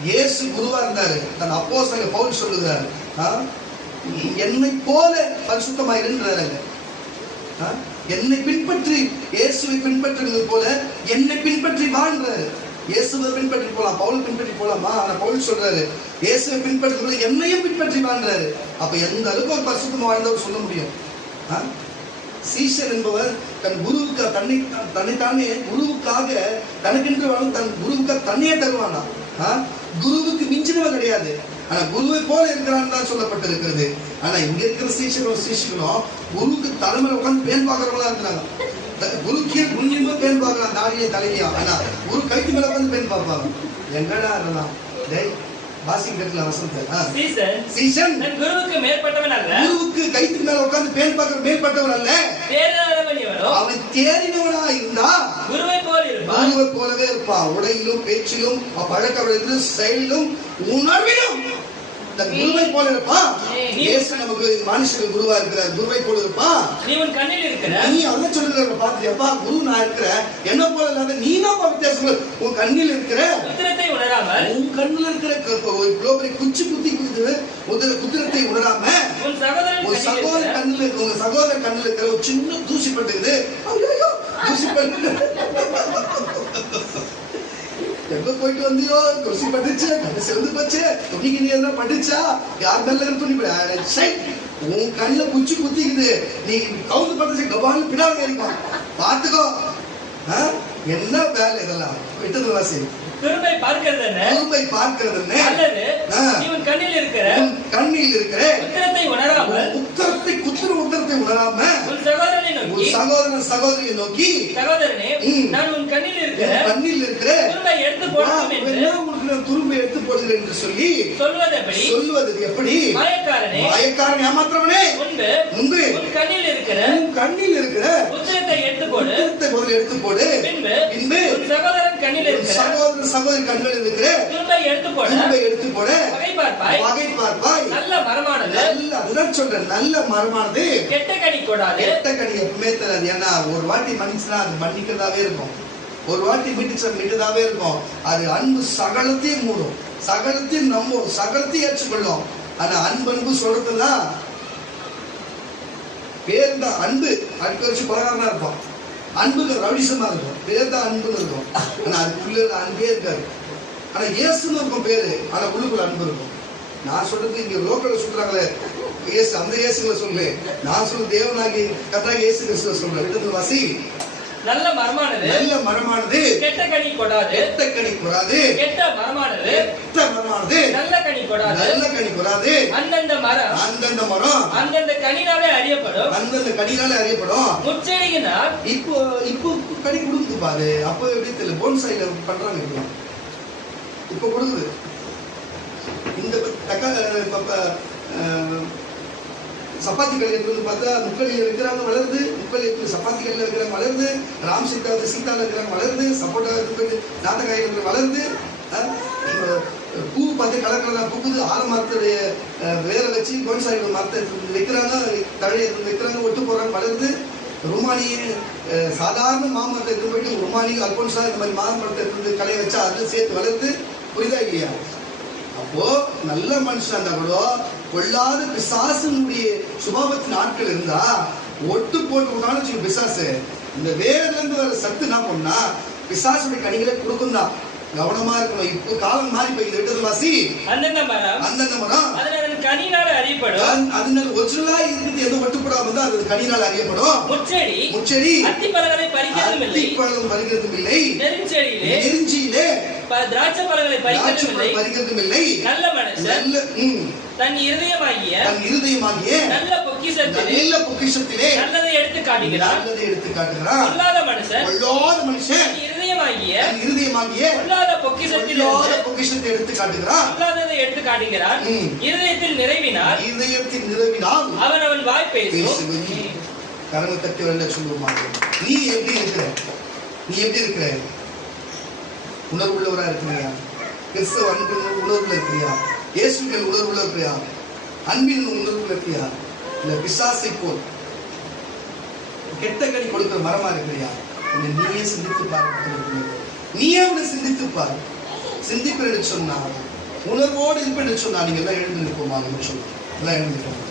இயேசு குருவா இருந்தாரு. தன் அப்போஸ்தலன் பவுல் சொல்லுகிறார், என்னை போல பரிசுத்தமாயிருன்றாரு. என்னை பின்பற்றி இயேசுவை பின்பற்றுவது போல என்னை பின்பற்றி வாழ்றாரு. இயேசுவை பின்பற்றி போலாம், பவுல் பின்பற்றி போலாமா? ஆனா பவுல் சொல்றாரு, இயேசுவை பின்பற்றுவது என்னையும் பின்பற்றி வாழ்றாரு. அப்ப எந்த அளவுக்கு ஒரு பரிசுத்தமா வாழ்ந்தவர் சொல்ல முடியும்? சீஷன் என்பவர் தன் குருவுக்கு தன்னைத்தானே குருவுக்காக தனக்கென்று வாழும், தன் குருவுக்காக தன்னையே தருவானா. குருவுக்கு மிஞ்சினவன் கிடையாது, ஆனா குருவை போல இருக்கிறான்னு தான் சொல்லப்பட்டிருக்கிறது. ஆனா இங்க இருக்கிற சீஷர்களும் குருவுக்கு தலைமையில உட்காந்து பேன் பாக்குறவங்களா இருக்கிறாங்க. குரு கீழே குனியும்போ பேன் பாக்குறான், தாடியே தலைவியா. ஆனா குரு கைக்கு மேல உட்காந்து பேன் பார்ப்பாங்க. எங்கடா அதெல்லாம்? சீஷன் தன் குருவுக்கு மேற்பட்டவன் அல்ல. குருவுக்கு கைக்கு மேல உட்காந்து பேன் பார்க்கிற மேற்பட்டவன் அல்ல. அவன் தேறினவனா இருந்தா குருவை போல இருப்பான். குருவை போலவே இருப்பான். உடையிலும் பேச்சிலும் பழக்க வழக்கிலும் செயலிலும் உணர்விலும் தன் குருவை போல இருப்பான். இயேசு நமக்கு மனுஷனுக்கு குருவா இருக்கிறார், குருவை போல இருப்பான். நீ உன் கண்ணில் இருக்கிற, நீ அவன் சொல்லுற பாத்தியாப்பா, குரு நான் இருக்கிறேன், என்ன போல இல்லாத நீ தான் வித்தியாசம். உன் கண்ணில் இருக்கிற உத்திரத்தை உணராமல், உன் கண்ணில் இருக்கிற குச்சி குத்தி குத்திரத்தை உணராம, உன் சகோதரன் கண்ணில் இருக்க, உங்க சகோதரன் கண்ணில் இருக்கிற ஒரு சின்ன தூசி பட்டுக்குது, தூசி பட்டு எங்க போயிட்டு வந்தியோ, கொசி பட்டுச்சு, கண்ணு செலுந்து போச்சு, துணிக்கு நீ எல்லாம் பட்டுச்சா, யார் மேல துணி உன் கண்ணுல குச்சி குத்திக்குது, நீ கவுந்து பட்டுச்சு கபான்னு பின்னாடி இருக்கும், பாத்துக்கோ. என்ன வேலை இதெல்லாம்? விட்டது வாசி. குருவை பார்க்கிறது என்ன? குருவை பார்க்கிறது என்ன? அல்லது நீ உன் கண்ணில் இருக்கிற உத்திரத்தை உணராமல், உத்திரத்தை உணராம உன் சகோதரனை நோக்கி, சகோதரியை நோக்கி, சகோதரனே நான் உன் கண்ணில் இருக்கிற துரும்பை எடுத்து போடுகிறேன் என்று, துரும்பை எடுத்து போடுகிறேன் என்று சொல்லி சொல்வது எப்படி? மாயக்காரன் ஏமாற்றவனே, முன்பு உன் கண்ணில் இருக்கிற உத்திரத்தை எடுத்து போடு, முதல்ல எடுத்து போடு, பின்பு சகோதரன் கண்ணில் இருக்கிற சகோதரி கண்கள் இருக்கிற துரும்பை எடுத்து போட வகை பார்ப்பாய். நல்ல மரமானது, அதுதான் சொல்றேன், நல்ல மரமானது கெட்ட கனி கொடாது. கெட்ட கனி எப்பவுமே தராது. ஏன்னா ஒரு வாட்டி மன்னிச்சுனா அது மன்னிக்கிறதாவே இருக்கும், ஒரு வாட்டி மீட்டதாவே இருக்கும். அது அன்பு சகலத்தையும் மூடும், சகலத்தையும் நம்பும், சகலத்தையும் ஏற்றுக்கொள்ளும். ஆனா அன்பு சொல்றதுதான் பேர் தான் அன்பு. அடுத்த வருஷம் பலகாரமா இருக்கும், அன்புக்கு ரவிசமா இருக்கும், பேர் தான் அன்புன்னு இருக்கும். ஆனா அதுக்குள்ள அன்பே இருக்காது. ஆனா இயேசுன்னு இருக்கும் பேரு, ஆனா உள்ளுக்குள்ள அன்பு இருக்கும். நான் சொல்றது இங்க லோக்கல்ல சொல்றாங்களே இயேசு, அந்த இயேசுகளை சொல்றேன். நான் சொல்ற தேவனாகி கர்த்தராகிய இயேசு கிறிஸ்துவை சொல்றேன். விட்டது வாசி. நல்ல மரமானது கெட்ட கனி கொடாது, கெட்ட மரமானது நல்ல கனி கொடாது. அந்தந்த மரம் அந்தந்த கனினாலே அறியப்படும். முச்செடியினால் இப்போ கனி கொடுக்குது பாரு. அப்போ எப்படி தெரியல, போன்சாயில பண்றாங்க இப்போ கொடுக்குது. இந்த சப்பாத்தி கல்லை எடுத்து பார்த்தா முக்கல்லியில் வைக்கிறாங்க வளருது, முக்கல்லியில் சப்பாத்தி கல்லில் வைக்கிறாங்க வளருது, ராம் சீதாவில் இருக்கிறாங்க வளருது, சப்போட்டா போயிட்டு நாட்டக்காய்கள் வளருது. பூ பார்த்து கலர் கலராக பூக்குது. ஆலமரத்துடைய வேரை வச்சு கோன்சாய் மரத்தை வைக்கிறாங்க, தழையை வைக்கிறாங்க, ஒட்டு போடுறாங்க வளருது. ருமானி சாதாரண மாமரத்தை எடுத்து போயிட்டு ருமானி அல்போன்சா இந்த மாதிரி மாமரத்தை எடுத்து கலையை வச்சா அது சேர்த்து வளருது. புரியுதா இல்லையா? அப்போ நல்ல மனுஷன் இருந்தா கூட கொள்ளாத பிசாசனுடைய சுபாவத்தின் ஆட்கள் இருந்தா ஒட்டு போட்டு விட்டாலும் பிசாசு இந்த வேர்ல இருந்து வர சத்து என்ன பண்ணா பிசாசுடைய கனிகளை கொடுக்கும் தான். கவனமா இருக்கணும். இப்போ காலம் மாறி போய் எட்டது வாசி. அந்தந்த மரம் அதன் கனியினால் அறியப்படும். அதனால ஒரிஜினலா இருக்குது எதுவும் மட்டுப்படாம இருந்தா அது கனியினால் அறியப்படும். முச்செடி அத்திப்பழங்களை பறிக்கிறதும் இல்லை. நெருஞ்சியிலே திராட்சை பழங்களை பறிக்கிறதும் இல்லை. நல்ல மனுஷன் தன் இருதயமாகிய நல்ல பொக்கிஷத்திலே நல்லதை எடுத்து காட்டுகிறான். பொல்லாத மனுஷன் இருதயமாகிய பொல்லாத பொக்கிஷத்தை எடுத்து காட்டுகிறான். பொல்லாததை எடுத்து காட்டுகிறான். இருதயத்தில் நிறைவினால் அவன் வாய் பேசும். கரங்க தட்டி வரல சொல்லுமா. நீ எப்படி இருக்கிற? உணர்வுள்ளவரா இருக்கிறியா? கிறிஸ்தவ அன்பு உணர்வுல இருக்கிறியா? இயேசுவின் உணர்வுள்ள இருக்கிறியா? அன்பின் உணர்வுள்ள இருக்கிறியா? இல்ல பிசாசை போல் கெட்ட கனி கொடுக்கிற மரமா இருக்கிறியா? நீயே சிந்தித்து பார்க்க. நீயே உன்னை சிந்தித்து பார். சிந்திப்பு என்று சொன்னா, உணர்வோடு இருப்பேன் சொன்னா, நீங்க எல்லாம் எழுந்து நிற்போமா? எல்லாம் எழுந்து